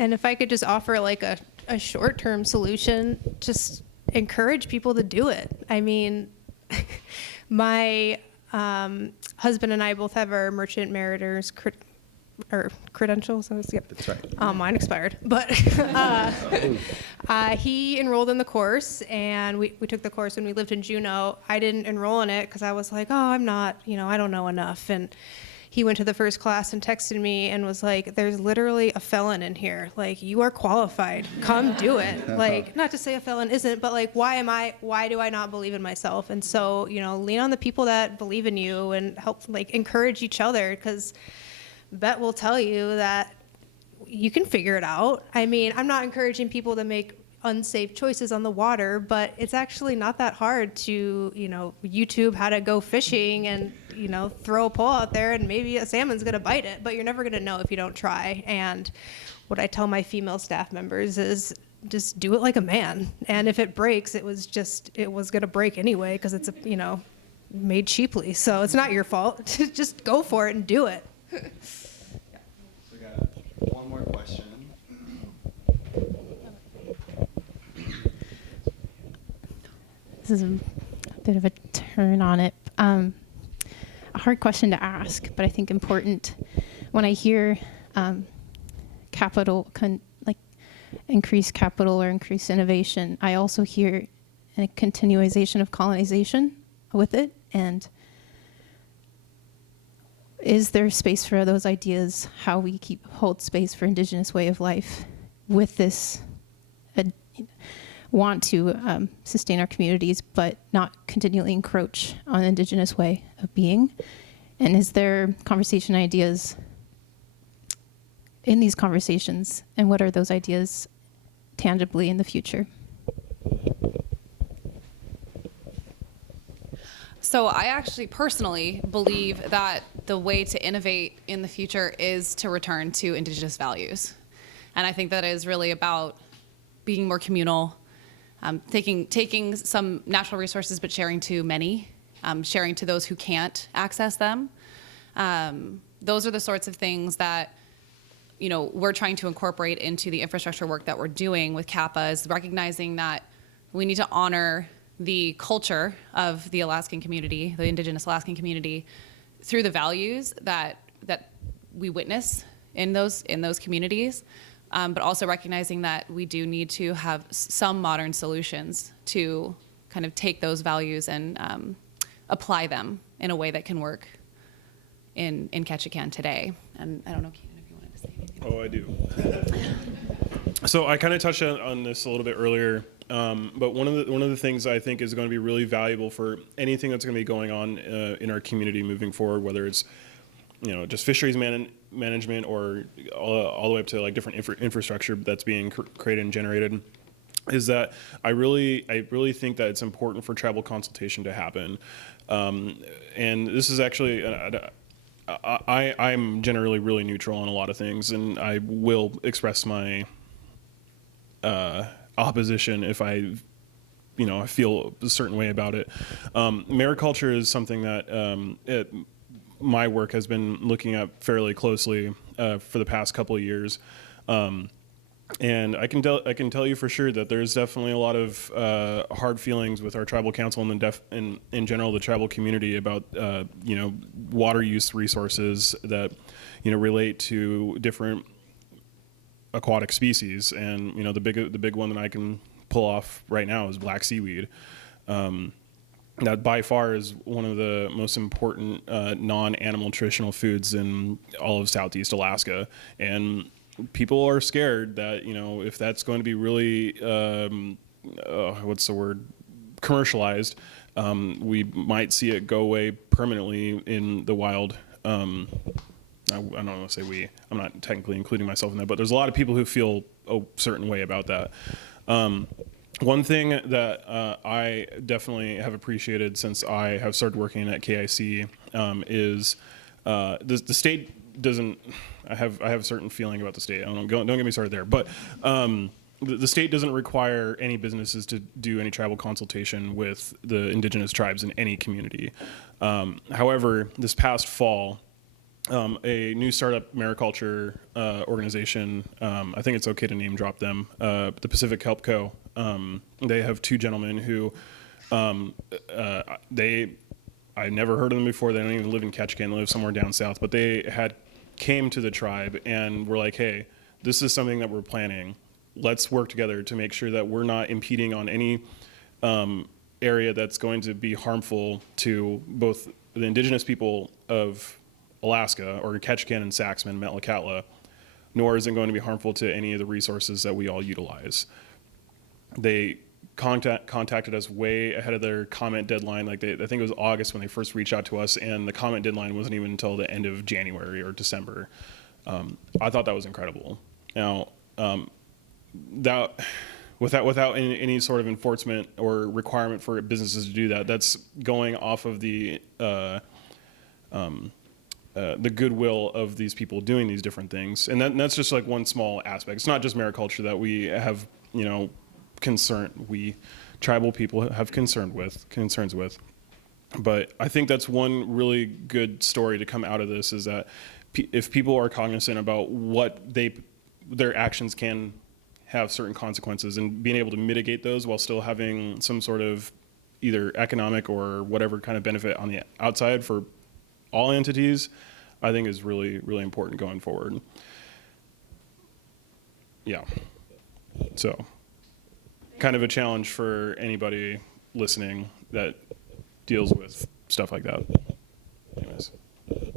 And if I could just offer like a short-term solution, just encourage people to do it. I mean, my husband and I both have our merchant mariners credentials. Yep. That's right. Mine expired, but he enrolled in the course, and we took the course when we lived in Juneau. I didn't enroll in it because I was like, oh, I'm not, I don't know enough. And he went to the first class and texted me and was like, there's literally a felon in here. Like, you are qualified. Come do it. Like, not to say a felon isn't, but like, why do I not believe in myself? And so, lean on the people that believe in you and help, like, encourage each other, because Bet will tell you that you can figure it out. I mean, I'm not encouraging people to make unsafe choices on the water, but it's actually not that hard to, YouTube how to go fishing and, throw a pole out there and maybe a salmon's going to bite it, but you're never going to know if you don't try. And what I tell my female staff members is just do it like a man. And if it breaks, it was going to break anyway because it's, made cheaply. So it's not your fault. Just go for it and do it. So we got one more question. This is a bit of a turn on it. A hard question to ask, but I think important. When I hear increased capital or increased innovation, I also hear a continuation of colonization with it. And is there space for those ideas, how we hold space for Indigenous way of life with this want to sustain our communities, but not continually encroach on Indigenous way of being? And is there conversation ideas in these conversations, and what are those ideas tangibly in the future? So I actually personally believe that the way to innovate in the future is to return to Indigenous values. And I think that is really about being more communal, taking some natural resources but sharing to many, sharing to those who can't access them. Those are the sorts of things that we're trying to incorporate into the infrastructure work that we're doing with CAPA, is recognizing that we need to honor the culture of the Alaskan community, the Indigenous Alaskan community, through the values that we witness in those communities, but also recognizing that we do need to have some modern solutions to kind of take those values and apply them in a way that can work in Ketchikan today. And I don't know, Keenan, if you wanted to say anything. Oh, I do. So I kind of touched on this a little bit earlier, but one of the things I think is going to be really valuable for anything that's going to be going on in our community moving forward, whether it's just fisheries management or all the way up to like different infrastructure that's being created and generated, is that I really think that it's important for tribal consultation to happen, and this is actually. I'm generally really neutral on a lot of things, and I will express my opposition if I feel a certain way about it. Mariculture is something that my work has been looking at fairly closely for the past couple of years. And I can tell you for sure that there's definitely a lot of hard feelings with our tribal council and in general the tribal community about water use resources that relate to different aquatic species. And the big one that I can pull off right now is black seaweed. That by far is one of the most important non-animal nutritional foods in all of Southeast Alaska, and people are scared that if that's going to be really commercialized, we might see it go away permanently in the wild. I don't want to say we. I'm not technically including myself in that, but there's a lot of people who feel a certain way about that. One thing that I definitely have appreciated since I have started working at KIC is the state doesn't. I have a certain feeling about the state. Don't get me started there. But the state doesn't require any businesses to do any tribal consultation with the Indigenous tribes in any community. However, this past fall, a new startup mariculture organization, I think it's okay to name drop them, the Pacific Kelp Co. They have two gentlemen who I never heard of them before. They don't even live in Ketchikan. They live somewhere down south. But they came to the tribe and were like, hey, this is something that we're planning. Let's work together to make sure that we're not impeding on any area that's going to be harmful to both the Indigenous people of Alaska, or Ketchikan and Saxman, Metlakatla, nor is it going to be harmful to any of the resources that we all utilize. They contacted us way ahead of their comment deadline. I think it was August when they first reached out to us, and the comment deadline wasn't even until the end of January or December. I thought that was incredible. Now, that without any sort of enforcement or requirement for businesses to do that. That's going off of the goodwill of these people doing these different things, and that's just like one small aspect. It's not just mariculture that we have, tribal people have concerns with. But I think that's one really good story to come out of this, is that if people are cognizant about what their actions can have certain consequences, and being able to mitigate those while still having some sort of either economic or whatever kind of benefit on the outside for all entities, I think is really, really important going forward. Yeah. So, kind of a challenge for anybody listening that deals with stuff like that. Anyways. We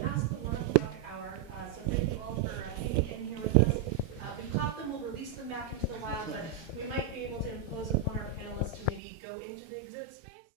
passed the 1 o'clock hour, so thank you all for hanging in here with us. We caught them, we'll release them back into the wild, but we might be able to impose upon our